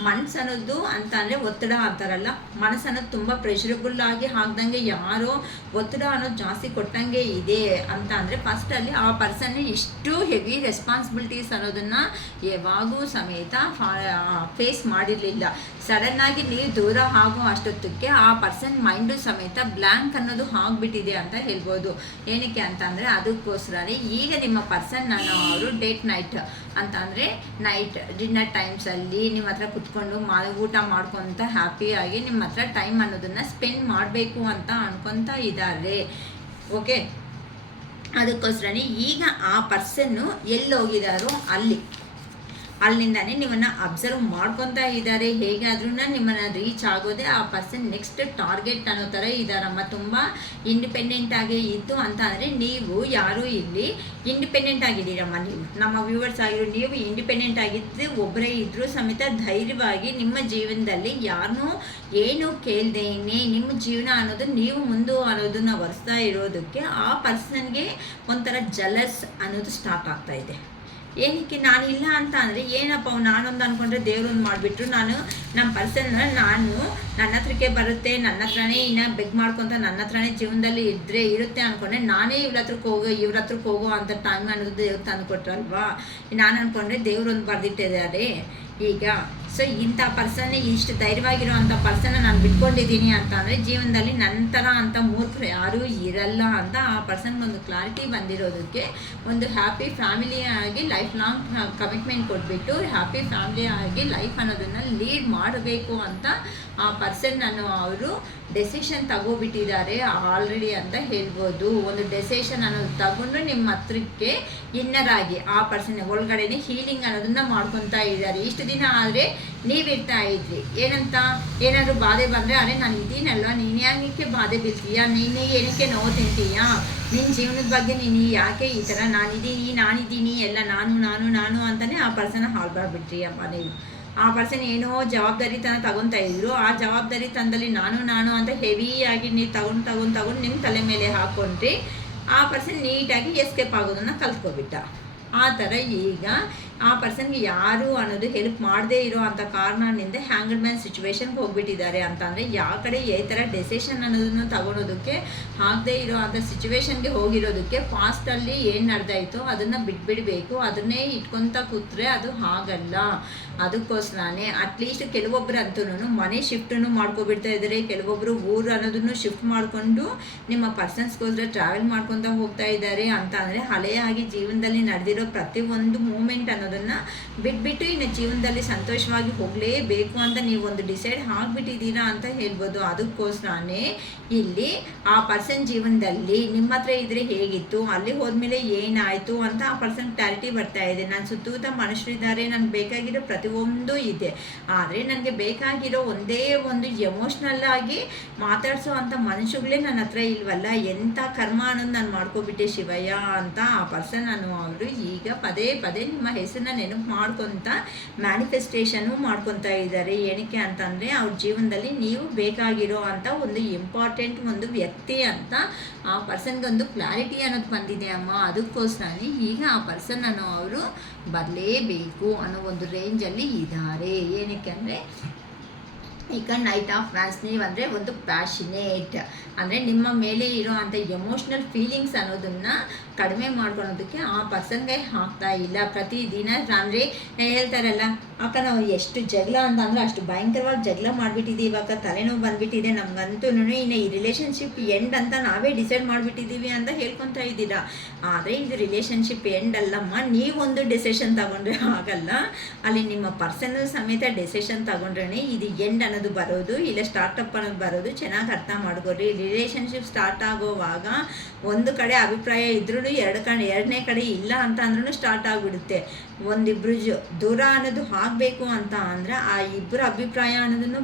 ಮನ್ಸು ಅನ್ನೋದು ಅಂತ ಅಂದರೆ ಒತ್ತಡ ಅಂತಾರಲ್ಲ, ಮನಸ್ಸು ಅನ್ನೋದು ತುಂಬ ಪ್ರೆಷರಬಲ್ ಆಗಿ ಹಾಕ್ದಂಗೆ ಯಾರೋ ಒತ್ತಡ ಅನ್ನೋದು ಜಾಸ್ತಿ ಕೊಟ್ಟಂಗೆ ಇದೆ ಅಂತ ಅಂದರೆ ಫಸ್ಟಲ್ಲಿ ಆ ಪರ್ಸನ್ ಇಷ್ಟು ಹೆವಿ ರೆಸ್ಪಾನ್ಸಿಬಿಲಿಟೀಸ್ ಅನ್ನೋದನ್ನು ಯಾವಾಗೂ ಸಮೇತ ಫೇಸ್ ಮಾಡಿರಲಿಲ್ಲ. ಸಡನ್ನಾಗಿ ನೀವು ದೂರ ಆಗೋ ಅಷ್ಟೊತ್ತಕ್ಕೆ ಆ ಪರ್ಸನ್ ಮೈಂಡು ಸಮೇತ ಬ್ಲ್ಯಾಂಕ್ ಅನ್ನೋದು ಆಗಿಬಿಟ್ಟಿದೆ ಅಂತ ಹೇಳ್ಬೋದು. ಏನಕ್ಕೆ ಅಂತ ಅಂದರೆ ಅದಕ್ಕೋಸ್ಕರನೇ ಈಗ ನಿಮ್ಮ ಪರ್ಸನ್ ಅವರು ಡೇಟ್ ನೈಟ್ ಅಂತ ಅಂದರೆ ನೈಟ್ ಡಿನ್ನರ್ ಟೈಮ್ಸಲ್ಲಿ ನಿಮ್ಮ ಹತ್ರ ಕುತ್ಕೊಂಡು ಊಟ ಮಾಡ್ಕೊತ ಹ್ಯಾಪಿಯಾಗಿ ನಿಮ್ಮ ಹತ್ರ ಟೈಮ್ ಅನ್ನೋದನ್ನು ಸ್ಪೆಂಡ್ ಮಾಡಬೇಕು ಅಂತ ಅನ್ಕೊತಾ ಇದ್ದಾರೆ. ಓಕೆ, ಅದಕ್ಕೋಸ್ಕರನೇ ಈಗ ಆ ಪರ್ಸನ್ನು ಎಲ್ಲೋಗಿದ್ದಾರೋ ಅಲ್ಲಿಂದಾನೇ ನಿಮ್ಮನ್ನು ಅಬ್ಸರ್ವ್ ಮಾಡ್ಕೊತಾ ಇದ್ದಾರೆ. ಹೇಗಾದ್ರೂ ನಿಮ್ಮನ್ನು ರೀಚ್ ಆಗೋದೇ ಆ ಪರ್ಸನ್ ನೆಕ್ಸ್ಟ್ ಟಾರ್ಗೆಟ್ ಅನ್ನೋ ಥರ ಇದ್ದಾರಮ್ಮ. ತುಂಬ ಇಂಡಿಪೆಂಡೆಂಟ್ ಆಗಿ ಇತ್ತು ಅಂತ ಅಂದರೆ ನೀವು ಯಾರೂ ಇಲ್ಲಿ ಇಂಡಿಪೆಂಡೆಂಟ್ ಆಗಿದ್ದೀರಮ್ಮ. ನೀವು ನಮ್ಮ ವ್ಯೂವರ್ಸ್ ಆಗಿರೋ ನೀವು ಇಂಡಿಪೆಂಡೆಂಟ್ ಆಗಿದ್ದು ಒಬ್ಬರೇ ಇದ್ದರೂ ಸಮೇತ ಧೈರ್ಯವಾಗಿ ನಿಮ್ಮ ಜೀವನದಲ್ಲಿ ಯಾರನ್ನೂ ಏನು ಕೇಳ್ದೇನೆ ನಿಮ್ಮ ಜೀವನ ಅನ್ನೋದು ನೀವು ಮುಂದೆ ಅನ್ನೋದನ್ನ ಒರೆಸ್ತಾ ಇರೋದಕ್ಕೆ ಆ ಪರ್ಸನ್ಗೆ ಒಂಥರ ಜಲಸ್ ಅನ್ನೋದು ಸ್ಟಾರ್ಟ್ ಆಗ್ತಾ ಇದೆ. ಏನಕ್ಕೆ ನಾನಿಲ್ಲ ಅಂತ ಅಂದರೆ ಏನಪ್ಪ ನಾನೊಂದು ಅಂದ್ಕೊಂಡ್ರೆ ದೇವ್ರೊಂದು ಮಾಡಿಬಿಟ್ರು, ನಮ್ಮ ಪರ್ಸನ್ನ ನನ್ನ ಹತ್ರಕ್ಕೆ ಬರುತ್ತೆ, ನನ್ನ ಹತ್ರನೇ ಇನ್ನು ಬೆಗ್ ಮಾಡ್ಕೊತ ನನ್ನ ಹತ್ರನೇ ಜೀವನದಲ್ಲಿ ಇರುತ್ತೆ ಅಂದ್ಕೊಂಡ್ರೆ ನಾನೇ ಇವ್ರ ಹತ್ರಕ್ಕೆ ಹೋಗೋ ಅಂತ ಟೈಮ್ ಅನ್ನೋದು ದೇವ್ರು ತಂದು ಕೊಟ್ರಲ್ವಾ. ನಾನು ಅಂದ್ಕೊಂಡ್ರೆ ದೇವ್ರೊಂದು ಬರೆದಿಟ್ಟಿದ್ದಾರೆ ಈಗ. ಸೊ ಇಂಥ ಪರ್ಸನ್ನೇ ಇಷ್ಟು ಧೈರ್ಯವಾಗಿರೋ ಅಂಥ ಪರ್ಸನ್ನ ನಾನು ಬಿಟ್ಕೊಂಡಿದ್ದೀನಿ ಅಂತ ಅಂದರೆ ಜೀವನದಲ್ಲಿ ನಂತರ ಅಂತ ಮೂರ್ಖರು ಯಾರೂ ಇರಲ್ಲ ಅಂತ ಆ ಪರ್ಸನ್ಗೊಂದು ಕ್ಲಾರಿಟಿ ಬಂದಿರೋದಕ್ಕೆ ಒಂದು ಹ್ಯಾಪಿ ಫ್ಯಾಮಿಲಿ ಆಗಿ ಲೈಫ್ ಲಾಂಗ್ ಕಮಿಟ್ಮೆಂಟ್ ಕೊಟ್ಬಿಟ್ಟು ಹ್ಯಾಪಿ ಫ್ಯಾಮಿಲಿ ಆಗಿ ಲೈಫ್ ಅನ್ನೋದನ್ನು ಲೀಡ್ ಮಾಡಬೇಕು ಅಂತ ಆ ಪರ್ಸನ್ ಅವರು ಡೆಸಿಷನ್ ತಗೋಬಿಟ್ಟಿದ್ದಾರೆ ಆಲ್ರೆಡಿ ಅಂತ ಹೇಳ್ಬೋದು. ಒಂದು ಡೆಸಿಷನ್ ಅನ್ನೋದು ತಗೊಂಡು ನಿಮ್ಮ ಹತ್ರಕ್ಕೆ ಇನ್ನರ್ ಆಗಿ ಆ ಪರ್ಸನ್ ಒಳಗಡೆನೆ ಹೀಲಿಂಗ್ ಅನ್ನೋದನ್ನ ಮಾಡ್ಕೊತಾ ಇದ್ದಾರೆ. ಇಷ್ಟು ದಿನ ಆದರೆ ನೀವಿರ್ತಾ ಇದ್ರಿ ಏನಂತ, ಏನಾದರೂ ಬಾಧೆ ಬಂದರೆ ಅರೆ ನಾನು ಇದ್ದೀನಲ್ವ, ನೀನು ಯಾಕೆ ಬಾಧೆ ಬೀಳ್ತೀಯಾ, ನೀನು ಏನಕ್ಕೆ ನೋವು ತಿಂತೀಯಾ, ನಿನ್ನ ಜೀವನದ ಬಗ್ಗೆ ನೀನು ಯಾಕೆ ಈ ಥರ ನಾನಿದ್ದೀನಿ ಎಲ್ಲ ನಾನು ಅಂತಲೇ ಆ ಪರ್ಸನ್ ಹಾಳ್ಬಾರ್ಬಿಟ್ರಿ ಅಮ್ಮ. ನೀವು ಆ ಪರ್ಸನ್ ಏನೋ ಜವಾಬ್ದಾರಿತನ ತಗೊತಾ ಇದ್ರು, ಆ ಜವಾಬ್ದಾರಿ ತನದಲ್ಲಿ ನಾನು ಅಂತ ಹೆವಿಯಾಗಿ ನೀವು ತಗೊಂಡು ನಿಮ್ಮ ತಲೆ ಮೇಲೆ ಹಾಕ್ಕೊಂಡ್ರಿ. ಆ ಪರ್ಸನ್ ನೀಟಾಗಿ ಎಸ್ಕೇಪ್ ಆಗೋದನ್ನು ಕಲ್ತ್ಕೊಬಿಟ್ಟ. ಆ ಥರ ಈಗ ಆ ಪರ್ಸನ್ಗೆ ಯಾರು ಅನ್ನೋದು ಹೆಲ್ಪ್ ಮಾಡದೇ ಇರೋ ಅಂಥ ಕಾರಣದಿಂದ ಹ್ಯಾಂಗರ್ ಮ್ಯಾನ್ ಸಿಚುವೇಶನ್ಗೆ ಹೋಗ್ಬಿಟ್ಟಿದ್ದಾರೆ ಅಂತ ಅಂದರೆ ಯಾವ ಕಡೆ ಈ ಥರ ಡೆಸಿಷನ್ ಅನ್ನೋದನ್ನು ತಗೊಳೋದಕ್ಕೆ ಆಗದೇ ಇರೋ ಅಂಥ ಸಿಚುವೇಶನ್ಗೆ ಹೋಗಿರೋದಕ್ಕೆ ಫಾಸ್ಟಲ್ಲಿ ಏನು ನಡೆದಾಯಿತು ಅದನ್ನು ಬಿಟ್ಬಿಡಬೇಕು. ಅದನ್ನೇ ಇಟ್ಕೊತ ಕೂತ್ರೆ ಅದು ಆಗಲ್ಲ. ಅದಕ್ಕೋಸ್ಕರನೇ ಅಟ್ಲೀಸ್ಟ್ ಕೆಲವೊಬ್ಬರು ಅಂತೂ ಮನೆ ಶಿಫ್ಟನ್ನು ಮಾಡ್ಕೊಬಿಡ್ತಾ ಇದ್ದಾರೆ, ಕೆಲವೊಬ್ಬರು ಊರು ಅನ್ನೋದನ್ನು ಶಿಫ್ಟ್ ಮಾಡಿಕೊಂಡು ನಿಮ್ಮ ಪರ್ಸನ್ಸ್ಗೋಸ್ಕರ ಟ್ರಾವೆಲ್ ಮಾಡ್ಕೊತ ಹೋಗ್ತಾ ಇದ್ದಾರೆ ಅಂತ ಅಂದರೆ ಹಳೆಯಾಗಿ ಜೀವನದಲ್ಲಿ ನಡೆದಿರೋ ಪ್ರತಿಯೊಂದು ಮೂಮೆಂಟ್ ಅನ್ನೋದನ್ನು ಬಿಟ್ಬಿಟ್ಟು ಇನ್ನು ಜೀವನದಲ್ಲಿ ಸಂತೋಷವಾಗಿ ಹೋಗಲೇಬೇಕು ಅಂತ ನೀವೊಂದು ಡಿಸೈಡ್ ಆಗಿಬಿಟ್ಟಿದ್ದೀರಾ ಅಂತ ಹೇಳ್ಬೋದು. ಅದಕ್ಕೋಸ್ಕರನೇ ಇಲ್ಲಿ ಆ ಪರ್ಸನ್ ಜೀವನದಲ್ಲಿ ನಿಮ್ಮ ಹತ್ರ ಇದ್ರೆ ಹೇಗಿತ್ತು, ಅಲ್ಲಿ ಹೋದ್ಮೇಲೆ ಏನಾಯಿತು ಅಂತ ಆ ಪರ್ಸನ್ ಕ್ಲಾರಿಟಿ ಬರ್ತಾ ಇದೆ. ನಾನು ಸುತ್ತಮುತ್ತ ಮನುಷ್ಯರಿದ್ದಾರೆ, ನನಗೆ ಬೇಕಾಗಿರೋ ಪ್ರತಿಯೊಂದು ಇದೆ, ಆದರೆ ನನಗೆ ಬೇಕಾಗಿರೋ ಒಂದೇ ಒಂದು ಎಮೋಷ್ನಲ್ ಆಗಿ ಮಾತಾಡಿಸೋ ಅಂಥ ಮನುಷ್ಯಗಳೇ ನನ್ನ ಹತ್ರ ಇಲ್ವಲ್ಲ, ಎಂಥ ಕರ್ಮ ಅನ್ನೋದು ನಾನು ಮಾಡ್ಕೊಬಿಟ್ಟೆ ಶಿವಯ್ಯ ಅಂತ ಆ ಪರ್ಸನ್ ಅವರು ಈಗ ಪದೇ ನಿಮ್ಮ ಹೆಸರು ಹೆಸರನ್ನ ನೆನಪು ಮಾಡ್ಕೊತ ಮ್ಯಾನಿಫೆಸ್ಟೇಷನು ಮಾಡ್ಕೊತಾ ಇದ್ದಾರೆ. ಏನಕ್ಕೆ ಅಂತಂದರೆ ಅವ್ರ ಜೀವನದಲ್ಲಿ ನೀವು ಬೇಕಾಗಿರೋ ಅಂಥ ಒಂದು ಇಂಪಾರ್ಟೆಂಟ್ ಒಂದು ವ್ಯಕ್ತಿ ಅಂತ ಆ ಪರ್ಸನ್ಗೊಂದು ಕ್ಲಾರಿಟಿ ಅನ್ನೋದು ಬಂದಿದೆ ಅಮ್ಮ. ಅದಕ್ಕೋಸ್ಕರ ಈಗ ಆ ಪರ್ಸನ್ ಅನ್ನೋ ಅವರು ಬರಲೇಬೇಕು ಅನ್ನೋ ಒಂದು ರೇಂಜಲ್ಲಿ ಇದ್ದಾರೆ. ಏನಕ್ಕೆ ಅಂದರೆ ಈಗ ನೈಟ್ ಆಫ್ ವ್ಯಾನ್ಸ್ ನೀವಂದರೆ ಒಂದು ಪ್ಯಾಷನೇಟ್ ಅಂದರೆ ನಿಮ್ಮ ಮೇಲೆ ಇರೋ ಅಂಥ ಎಮೋಷ್ನಲ್ ಫೀಲಿಂಗ್ಸ್ ಅನ್ನೋದನ್ನು ಕಡಿಮೆ ಮಾಡ್ಕೊಳೋದಕ್ಕೆ ಆ ಪರ್ಸನ್ಗೆ ಆಗ್ತಾ ಇಲ್ಲ. ಪ್ರತಿದಿನ ಅಂದರೆ ಹೇಳ್ತಾರಲ್ಲ ಅಕ್ಕ ನಾವು ಎಷ್ಟು ಜಗಳ ಅಂತ ಅಂದರೆ ಅಷ್ಟು ಭಯಂಕರವಾಗಿ ಜಗಳ ಮಾಡಿಬಿಟ್ಟಿದ್ದೀವಿ, ಇವಾಗ ತಲೆನೋವು ಬಂದುಬಿಟ್ಟಿದೆ ನಮಗಂತೂ, ಇನ್ನು ಈ ರಿಲೇಷನ್ಶಿಪ್ ಎಂಡ್ ಅಂತ ನಾವೇ ಡಿಸೈಡ್ ಮಾಡಿಬಿಟ್ಟಿದ್ದೀವಿ ಅಂತ ಹೇಳ್ಕೊತಾ ಇದ್ದೀರಾ. ಆದರೆ ಇದು ರಿಲೇಷನ್ಶಿಪ್ ಎಂಡ್ ಅಲ್ಲಮ್ಮ, ನೀವೊಂದು ಡೆಸಿಷನ್ ತಗೊಂಡ್ರೆ ಆಗಲ್ಲ, ಅಲ್ಲಿ ನಿಮ್ಮ ಪರ್ಸನಲ್ ಸಮೇತ ಡೆಸಿಷನ್ ತಗೊಂಡ್ರೆ ಇದು ಎಂಡ್ ಅನ್ನೋದು ಬರೋದು, ಇಲ್ಲ ಸ್ಟಾರ್ಟಪ್ ಅನ್ನೋದು ಬರೋದು. ಚೆನ್ನಾಗಿ ಅರ್ಥ ಮಾಡ್ಕೊಡ್ರಿ. ರಿಲೇಷನ್ಶಿಪ್ ಸ್ಟಾರ್ಟ್ ಆಗೋವಾಗ ಒಂದು ಕಡೆ ಅಭಿಪ್ರಾಯ ಇದ್ರೂ ಎರಡನೇ ಕಡೆ ಇಲ್ಲ ಅಂತ ಅಂದ್ರೂ ಸ್ಟಾರ್ಟ್ ಆಗಿಬಿಡುತ್ತೆ. ಒಂದಿಬ್ರು ದೂರ ಅನ್ನೋದು ಆಗಬೇಕು ಅಂತ ಅಂದರೆ ಆ ಇಬ್ಬರ ಅಭಿಪ್ರಾಯ ಅನ್ನೋದನ್ನು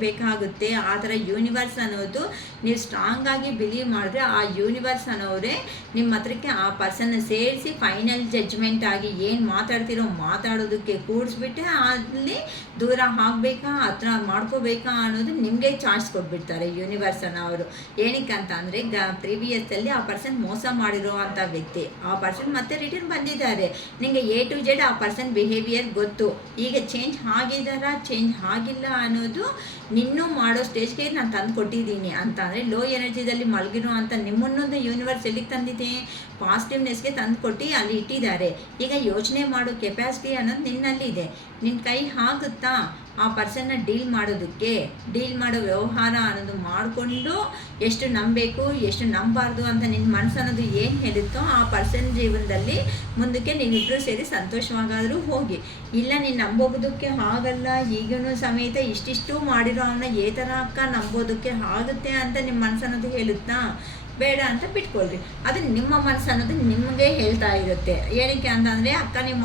ಬೇಕಾಗುತ್ತೆ. ಆ ಥರ ಯೂನಿವರ್ಸ್ ಅನ್ನೋದು ನೀವು ಸ್ಟ್ರಾಂಗ್ ಆಗಿ ಬಿಲೀವ್ ಮಾಡಿದ್ರೆ ಆ ಯೂನಿವರ್ಸ್ ಅನ್ನೋರೇ ನಿಮ್ಮ ಹತ್ರಕ್ಕೆ ಆ ಪರ್ಸನ್ನ ಸೇರಿಸಿ ಫೈನಲ್ ಜಡ್ಜ್ಮೆಂಟ್ ಆಗಿ ಏನು ಮಾತಾಡ್ತಿರೋ ಮಾತಾಡೋದಕ್ಕೆ ಕೂಡಿಸ್ಬಿಟ್ಟೆ ಅಲ್ಲಿ ದೂರ ಆಗಬೇಕಾ ಹತ್ರ ಮಾಡ್ಕೋಬೇಕಾ ಅನ್ನೋದು ನಿಮಗೆ ಚಾನ್ಸ್ ಕೊಟ್ಬಿಡ್ತಾರೆ ಯೂನಿವರ್ಸ್ ಅನ್ನೋರು. ಏನಕ್ಕೆ ಅಂತ ಅಂದರೆ ಪ್ರೀವಿಯಸ್ಸಲ್ಲಿ ಆ ಪರ್ಸನ್ ಮೋಸ ಮಾಡಿರೋ ಅಂಥ ವ್ಯಕ್ತಿ, ಆ ಪರ್ಸನ್ ಮತ್ತೆ ರಿಟರ್ನ್ ಬಂದಿದ್ದಾರೆ. ನಿಮಗೆ A to Z ಆ ಪರ್ಸನ್ ಬಿಹೇವಿಯರ್ ಗೊತ್ತು. ಈಗ ಚೇಂಜ್ ಆಗಿದ್ದಾರಾ ಚೇಂಜ್ ಆಗಿಲ್ಲ ಅನ್ನೋದು ನಿನ್ನೂ ಮಾಡೋ ಸ್ಟೇಜ್ಗೆ ನಾನು ತಂದು ಕೊಟ್ಟಿದ್ದೀನಿ ಅಂತ ಅಂದರೆ ಲೋ ಎನರ್ಜಿದಲ್ಲಿ ಮಲಗಿರೋ ಅಂತ ನಿಮ್ಮನ್ನೊಂದು ಯೂನಿವರ್ಸ್ ಎಲ್ಲಿಗೆ ತಂದಿದೆ, ಪಾಸಿಟಿವ್ನೆಸ್ಗೆ ತಂದು ಕೊಟ್ಟು ಅಲ್ಲಿ ಇಟ್ಟಿದ್ದಾರೆ. ಈಗ ಯೋಚನೆ ಮಾಡೋ ಕೆಪಾಸಿಟಿ ಅನ್ನೋದು ನಿನ್ನಲ್ಲಿದೆ. ನಿನ್ನ ಕೈ ಆಗುತ್ತಾ ಆ ಪರ್ಸನ್ನ ಡೀಲ್ ಮಾಡೋ ವ್ಯವಹಾರ ಅನ್ನೋದು ಮಾಡಿಕೊಂಡು ಎಷ್ಟು ನಂಬಬೇಕು ಎಷ್ಟು ನಂಬಾರ್ದು ಅಂತ ನಿನ್ನ ಮನಸ್ಸು ಅನ್ನೋದು ಏನು ಹೇಳುತ್ತೋ ಆ ಪರ್ಸನ್ ಜೀವನದಲ್ಲಿ ಮುಂದಕ್ಕೆ ನೀವಿಬ್ಬರು ಸೇರಿ ಸಂತೋಷವಾಗಾದರೂ ಹೋಗಿ. ಇಲ್ಲ ನೀನು ನಂಬೋದಕ್ಕೆ ಆಗಲ್ಲ, ಈಗಲೂ ಸಮೇತ ಇಷ್ಟಿಷ್ಟು ಮಾಡಿರೋ ಅವನ್ನ ಥರ ಅಕ್ಕ ನಂಬೋದಕ್ಕೆ ಆಗುತ್ತೆ ಅಂತ ನಿಮ್ಮ ಮನಸ್ಸು ಅನ್ನೋದು ಹೇಳುತ್ತಾ, ಬೇಡ ಅಂತ ಬಿಟ್ಕೊಳ್ರಿ. ಅದು ನಿಮ್ಮ ಮನಸ್ಸು ಅನ್ನೋದು ನಿಮಗೆ ಹೇಳ್ತಾ ಇರುತ್ತೆ. ಏನಕ್ಕೆ ಅಂತಂದರೆ ಅಕ್ಕ ನೀವು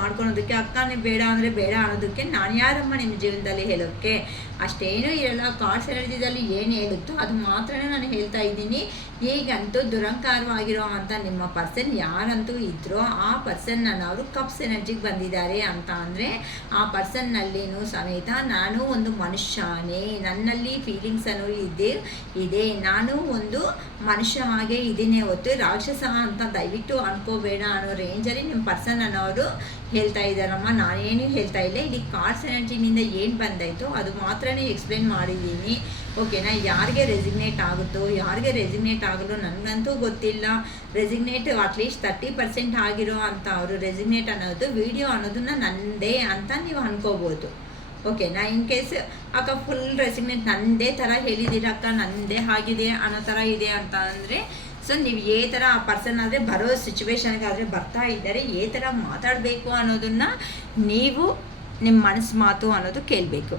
ಮಾಡ್ಕೊಳೋದಕ್ಕೆ, ಅಕ್ಕನೇ ಬೇಡ ಅಂದರೆ ಬೇಡ ಅನ್ನೋದಕ್ಕೆ ನಾನು ಯಾರಮ್ಮ ನಿಮ್ಮ ಜೀವನದಲ್ಲಿ ಹೇಳೋಕ್ಕೆ? ಅಷ್ಟೇನೂ ಇರಲ್ಲ. ಕಾರ್ಡ್ಸ್ ಎನರ್ಜಿದಲ್ಲಿ ಏನು ಹೇಳುತ್ತೋ ಅದು ಮಾತ್ರನೇ ನಾನು ಹೇಳ್ತಾ ಇದ್ದೀನಿ. ಈಗಂತೂ ದುರಂಕಾರವಾಗಿರೋ ಅಂಥ ನಿಮ್ಮ ಪರ್ಸನ್ ಯಾರಂತೂ ಇದ್ರೋ ಆ ಪರ್ಸನ್ನ ಅವರು ಕಪ್ಸ್ ಎನರ್ಜಿಗೆ ಬಂದಿದ್ದಾರೆ ಅಂತ ಅಂದರೆ ಆ ಪರ್ಸನ್ನಲ್ಲಿನೂ ಸಮೇತ ನಾನು ಒಂದು ಮನುಷ್ಯನೇ, ನನ್ನಲ್ಲಿ ಫೀಲಿಂಗ್ಸ್ ಅನ್ನೋ ಇದೆ, ನಾನು ಒಂದು ಮನುಷ್ಯ ಹಾಗೆ ಇದನ್ನೇ ಹೊತ್ತು ರಾಕ್ಷಸ ಅಂತ ದಯವಿಟ್ಟು ಅನ್ಕೋಬೇಡ ಅನ್ನೋ ರೇಂಜಲ್ಲಿ ನಿಮ್ಮ ಪರ್ಸನ್ ಅನ್ನೋರು ಹೇಳ್ತಾ ಇದ್ದಾರಮ್ಮ. ನಾನೇನು ಹೇಳ್ತಾ ಇಲ್ಲ. ಇಲ್ಲಿ ಕಾರ್ಡ್ಸ್ ಎನರ್ಜಿನಿಂದ ಏನು ಬಂದಾಯಿತು ಅದು ಮಾತ್ರನೇ ಎಕ್ಸ್ಪ್ಲೇನ್ ಮಾಡಿದ್ದೀನಿ. ಓಕೆನಾ? ಯಾರಿಗೆ ರೆಸಿಗ್ನೇಟ್ ಆಗುತ್ತೋ ಯಾರಿಗೆ ರೆಸಿಗ್ನೇಟ್ ಆಗಲು ನನಗಂತೂ ಗೊತ್ತಿಲ್ಲ. ರೆಸಿಗ್ನೇಟ್ ಅಟ್ಲೀಸ್ಟ್ 30% ಆಗಿರೋ ಅಂತ ಅವರು ರೆಸಿಗ್ನೇಟ್ ಅನ್ನೋದು ವಿಡಿಯೋ ಅನ್ನೋದನ್ನ ನನ್ನದೇ ಅಂತ ನೀವು ಅನ್ಕೋಬೋದು. ಓಕೆನಾ? ಇನ್ ಕೇಸ್ ಅಕ್ಕ ಫುಲ್ ರೆಸಿಗ್ನೇಟ್ ನನ್ನದೇ ಥರ ಹೇಳಿದ್ದೀರ ಅಕ್ಕ ನನ್ನದೇ ಆಗಿದೆ ಅನ್ನೋ ಥರ ಇದೆ ಅಂತ ಅಂದರೆ ಸೊ ನೀವು ಥರ ಆ ಪರ್ಸನ್ ಆದರೆ ಬರೋ ಸಿಚುವೇಶನ್ಗಾದರೆ ಬರ್ತಾ ಇದ್ದಾರೆ ಥರ ಮಾತಾಡಬೇಕು ಅನ್ನೋದನ್ನು ನೀವು ನಿಮ್ಮ ಮನಸ್ಸು ಮಾತು ಅನ್ನೋದು ಕೇಳಬೇಕು.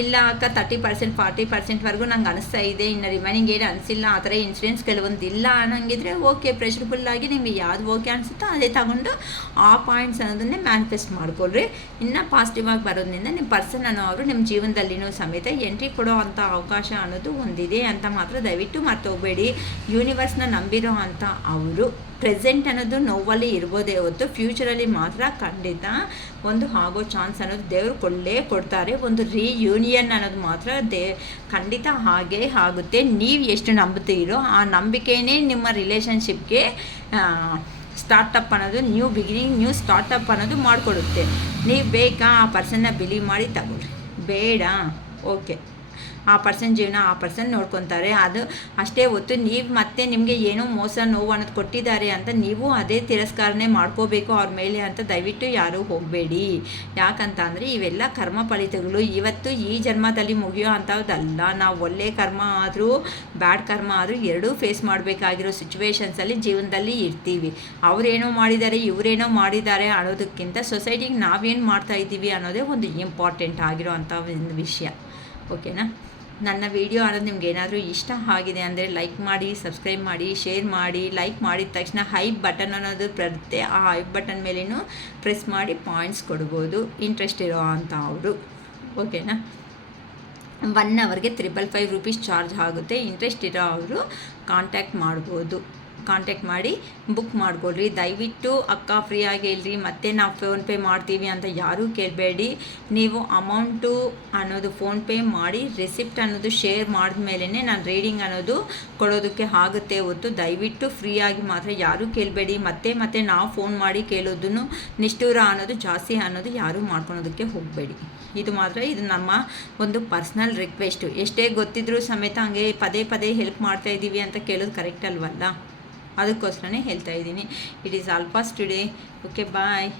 ಇಲ್ಲ ಅಕ್ಕ 30% 40%ವರೆಗೂ ನಂಗೆ ಅನಿಸ್ತಾ ಇದೆ, ಇನ್ನು ರಿಮೈನಿಂಗ್ ಏನು ಅನಿಸಿಲ್ಲ, ಆ ಥರ ಇನ್ಸಿಡೆನ್ಸ್ ಕೆಲವೊಂದು ಇಲ್ಲ ಅನ್ನಂಗಿದ್ರೆ ಓಕೆ, ಪ್ರೆಷರ್ಫುಲ್ಲಾಗಿ ನಿಮಗೆ ಯಾವುದು ಓಕೆ ಅನಿಸುತ್ತೋ ಅದೇ ತಗೊಂಡು ಆ ಪಾಯಿಂಟ್ಸ್ ಅನ್ನೋದನ್ನೇ ಮ್ಯಾನಿಫೆಸ್ಟ್ ಮಾಡ್ಕೊಳ್ರಿ. ಇನ್ನು ಪಾಸಿಟಿವ್ ಆಗಿ ಬರೋದ್ರಿಂದ ನಿಮ್ಮ ಪರ್ಸನ್ ಅನ್ನೋ ಅವರು ನಿಮ್ಮ ಜೀವನದಲ್ಲಿನೂ ಸಮೇತ ಎಂಟ್ರಿ ಕೊಡೋ ಅಂಥ ಅವಕಾಶ ಅನ್ನೋದು ಒಂದಿದೆ ಅಂತ ಮಾತ್ರ ದಯವಿಟ್ಟು ಮರ್ತೋಗಬೇಡಿ. ಯೂನಿವರ್ಸ್ನ ನಂಬಿರೋ ಅಂಥ ಅವರು ಪ್ರೆಸೆಂಟ್ ಅನ್ನೋದು ನೋವಲ್ಲಿ ಇರ್ಬೋದೇ ಹೊತ್ತು ಫ್ಯೂಚರಲ್ಲಿ ಮಾತ್ರ ಖಂಡಿತ ಒಂದು ಆಗೋ ಚಾನ್ಸ್ ಅನ್ನೋದು ದೇವರು ಕೊಡ್ತಾರೆ. ಒಂದು ರಿಯೂನಿಯನ್ ಅನ್ನೋದು ಮಾತ್ರ ಖಂಡಿತ ಹಾಗೇ ಆಗುತ್ತೆ. ನೀವು ಎಷ್ಟು ನಂಬುತ್ತೀರೋ ಆ ನಂಬಿಕೆಯೇ ನಿಮ್ಮ ರಿಲೇಷನ್ಶಿಪ್ಗೆ ಸ್ಟಾರ್ಟಪ್ ಅನ್ನೋದು ನ್ಯೂ ಬಿಗಿನಿಂಗ್ ನ್ಯೂ ಸ್ಟಾರ್ಟಪ್ ಅನ್ನೋದು ಮಾಡಿಕೊಡುತ್ತೆ. ನೀವು ಬೇಕಾ ಆ ಪರ್ಸನ್ನ ಬಿಲೀವ್ ಮಾಡಿ ತಗೊಳ್ರಿ, ಬೇಡ ಓಕೆ ಆ ಪರ್ಸನ್ ಜೀವನ ಆ ಪರ್ಸನ್ ನೋಡ್ಕೊತಾರೆ. ಅದು ಅಷ್ಟೇ ಹೊತ್ತು ನೀವು ಮತ್ತೆ ನಿಮಗೆ ಏನೋ ಮೋಸ ನೋವು ಅನ್ನೋದು ಕೊಟ್ಟಿದ್ದಾರೆ ಅಂತ ನೀವು ಅದೇ ತಿರಸ್ಕಾರನೇ ಮಾಡ್ಕೋಬೇಕು ಅವ್ರ ಮೇಲೆ ಅಂತ ದಯವಿಟ್ಟು ಯಾರೂ ಹೋಗಬೇಡಿ. ಯಾಕಂತ ಅಂದರೆ ಇವೆಲ್ಲ ಕರ್ಮ ಫಲಿತಗಳು ಇವತ್ತು ಈ ಜನ್ಮದಲ್ಲಿ ಮುಗಿಯೋ ಅಂಥದ್ದಲ್ಲ. ನಾವು ಒಳ್ಳೆ ಕರ್ಮ ಆದರೂ ಬ್ಯಾಡ್ ಕರ್ಮ ಆದರೂ ಎರಡೂ ಫೇಸ್ ಮಾಡಬೇಕಾಗಿರೋ ಸಿಚುವೇಶನ್ಸಲ್ಲಿ ಜೀವನದಲ್ಲಿ ಇರ್ತೀವಿ. ಅವರೇನೋ ಮಾಡಿದ್ದಾರೆ ಇವರೇನೋ ಮಾಡಿದ್ದಾರೆ ಅನ್ನೋದಕ್ಕಿಂತ ಸೊಸೈಟಿಗೆ ನಾವೇನು ಮಾಡ್ತಾ ಇದ್ದೀವಿ ಅನ್ನೋದೇ ಒಂದು ಇಂಪಾರ್ಟೆಂಟ್ ಆಗಿರೋ ಅಂಥ ಒಂದು ವಿಷಯ. ಓಕೆನಾ? ನನ್ನ ವಿಡಿಯೋ ಅನ್ನೋದು ನಿಮ್ಗೆ ಏನಾದರೂ ಇಷ್ಟ ಆಗಿದೆ ಅಂದರೆ ಲೈಕ್ ಮಾಡಿ, ಸಬ್ಸ್ಕ್ರೈಬ್ ಮಾಡಿ, ಶೇರ್ ಮಾಡಿ. ಲೈಕ್ ಮಾಡಿದ ತಕ್ಷಣ ಹೈಪ್ ಬಟನ್ ಅನ್ನೋದು ಬರುತ್ತೆ. ಆ ಹೈಪ್ ಬಟನ್ ಮೇಲೇನು ಪ್ರೆಸ್ ಮಾಡಿ ಪಾಯಿಂಟ್ಸ್ ಕೊಡ್ಬೋದು ಇಂಟ್ರೆಸ್ಟ್ ಇರೋ ಅಂಥ ಅವರು. ಓಕೆನಾ? 1 ಅವರ್ಗೆ 555 ರೂಪೀಸ್ ಚಾರ್ಜ್ ಆಗುತ್ತೆ. ಇಂಟ್ರೆಸ್ಟ್ ಇರೋ ಅವರು ಕಾಂಟ್ಯಾಕ್ಟ್ ಮಾಡ್ಬೋದು. ಕಾಂಟ್ಯಾಕ್ಟ್ ಮಾಡಿ ಬುಕ್ ಮಾಡ್ಕೊಳ್ರಿ. ದಯವಿಟ್ಟು ಅಕ್ಕ ಫ್ರೀಯಾಗಿ ಹೇಳ್ರಿ, ಮತ್ತೆ ನಾವು ಫೋನ್ಪೇ ಮಾಡ್ತೀವಿ ಅಂತ ಯಾರೂ ಕೇಳಬೇಡಿ. ನೀವು ಅಮೌಂಟು ಅನ್ನೋದು ಫೋನ್ಪೇ ಮಾಡಿ ರಿಸಿಪ್ಟ್ ಅನ್ನೋದು ಶೇರ್ ಮಾಡಿದ್ಮೇಲೆ ನಾನು ರೀಡಿಂಗ್ ಅನ್ನೋದು ಕೊಡೋದಕ್ಕೆ ಆಗುತ್ತೆ ಹೊತ್ತು ದಯವಿಟ್ಟು ಫ್ರೀಯಾಗಿ ಮಾತ್ರ ಯಾರೂ ಕೇಳಬೇಡಿ. ಮತ್ತೆ ನಾವು ಫೋನ್ ಮಾಡಿ ಕೇಳೋದನ್ನು ನಿಷ್ಠೂರ ಅನ್ನೋದು ಜಾಸ್ತಿ ಅನ್ನೋದು ಯಾರೂ ಮಾಡ್ಕೊಳೋದಕ್ಕೆ ಹೋಗಬೇಡಿ. ಇದು ನಮ್ಮ ಒಂದು ಪರ್ಸ್ನಲ್ ರಿಕ್ವೆಸ್ಟು. ಎಷ್ಟೇ ಗೊತ್ತಿದ್ರೂ ಸಮೇತ ಹಂಗೆ ಪದೇ ಹೆಲ್ಪ್ ಮಾಡ್ತಾ ಇದ್ದೀವಿ ಅಂತ ಕೇಳೋದು ಕರೆಕ್ಟ್ ಅಲ್ವಲ್ಲ, ಅದಕ್ಕೋಸ್ಕರನೇ ಹೇಳ್ತಾ ಇದ್ದೀನಿ. It is all fast today. Okay, bye.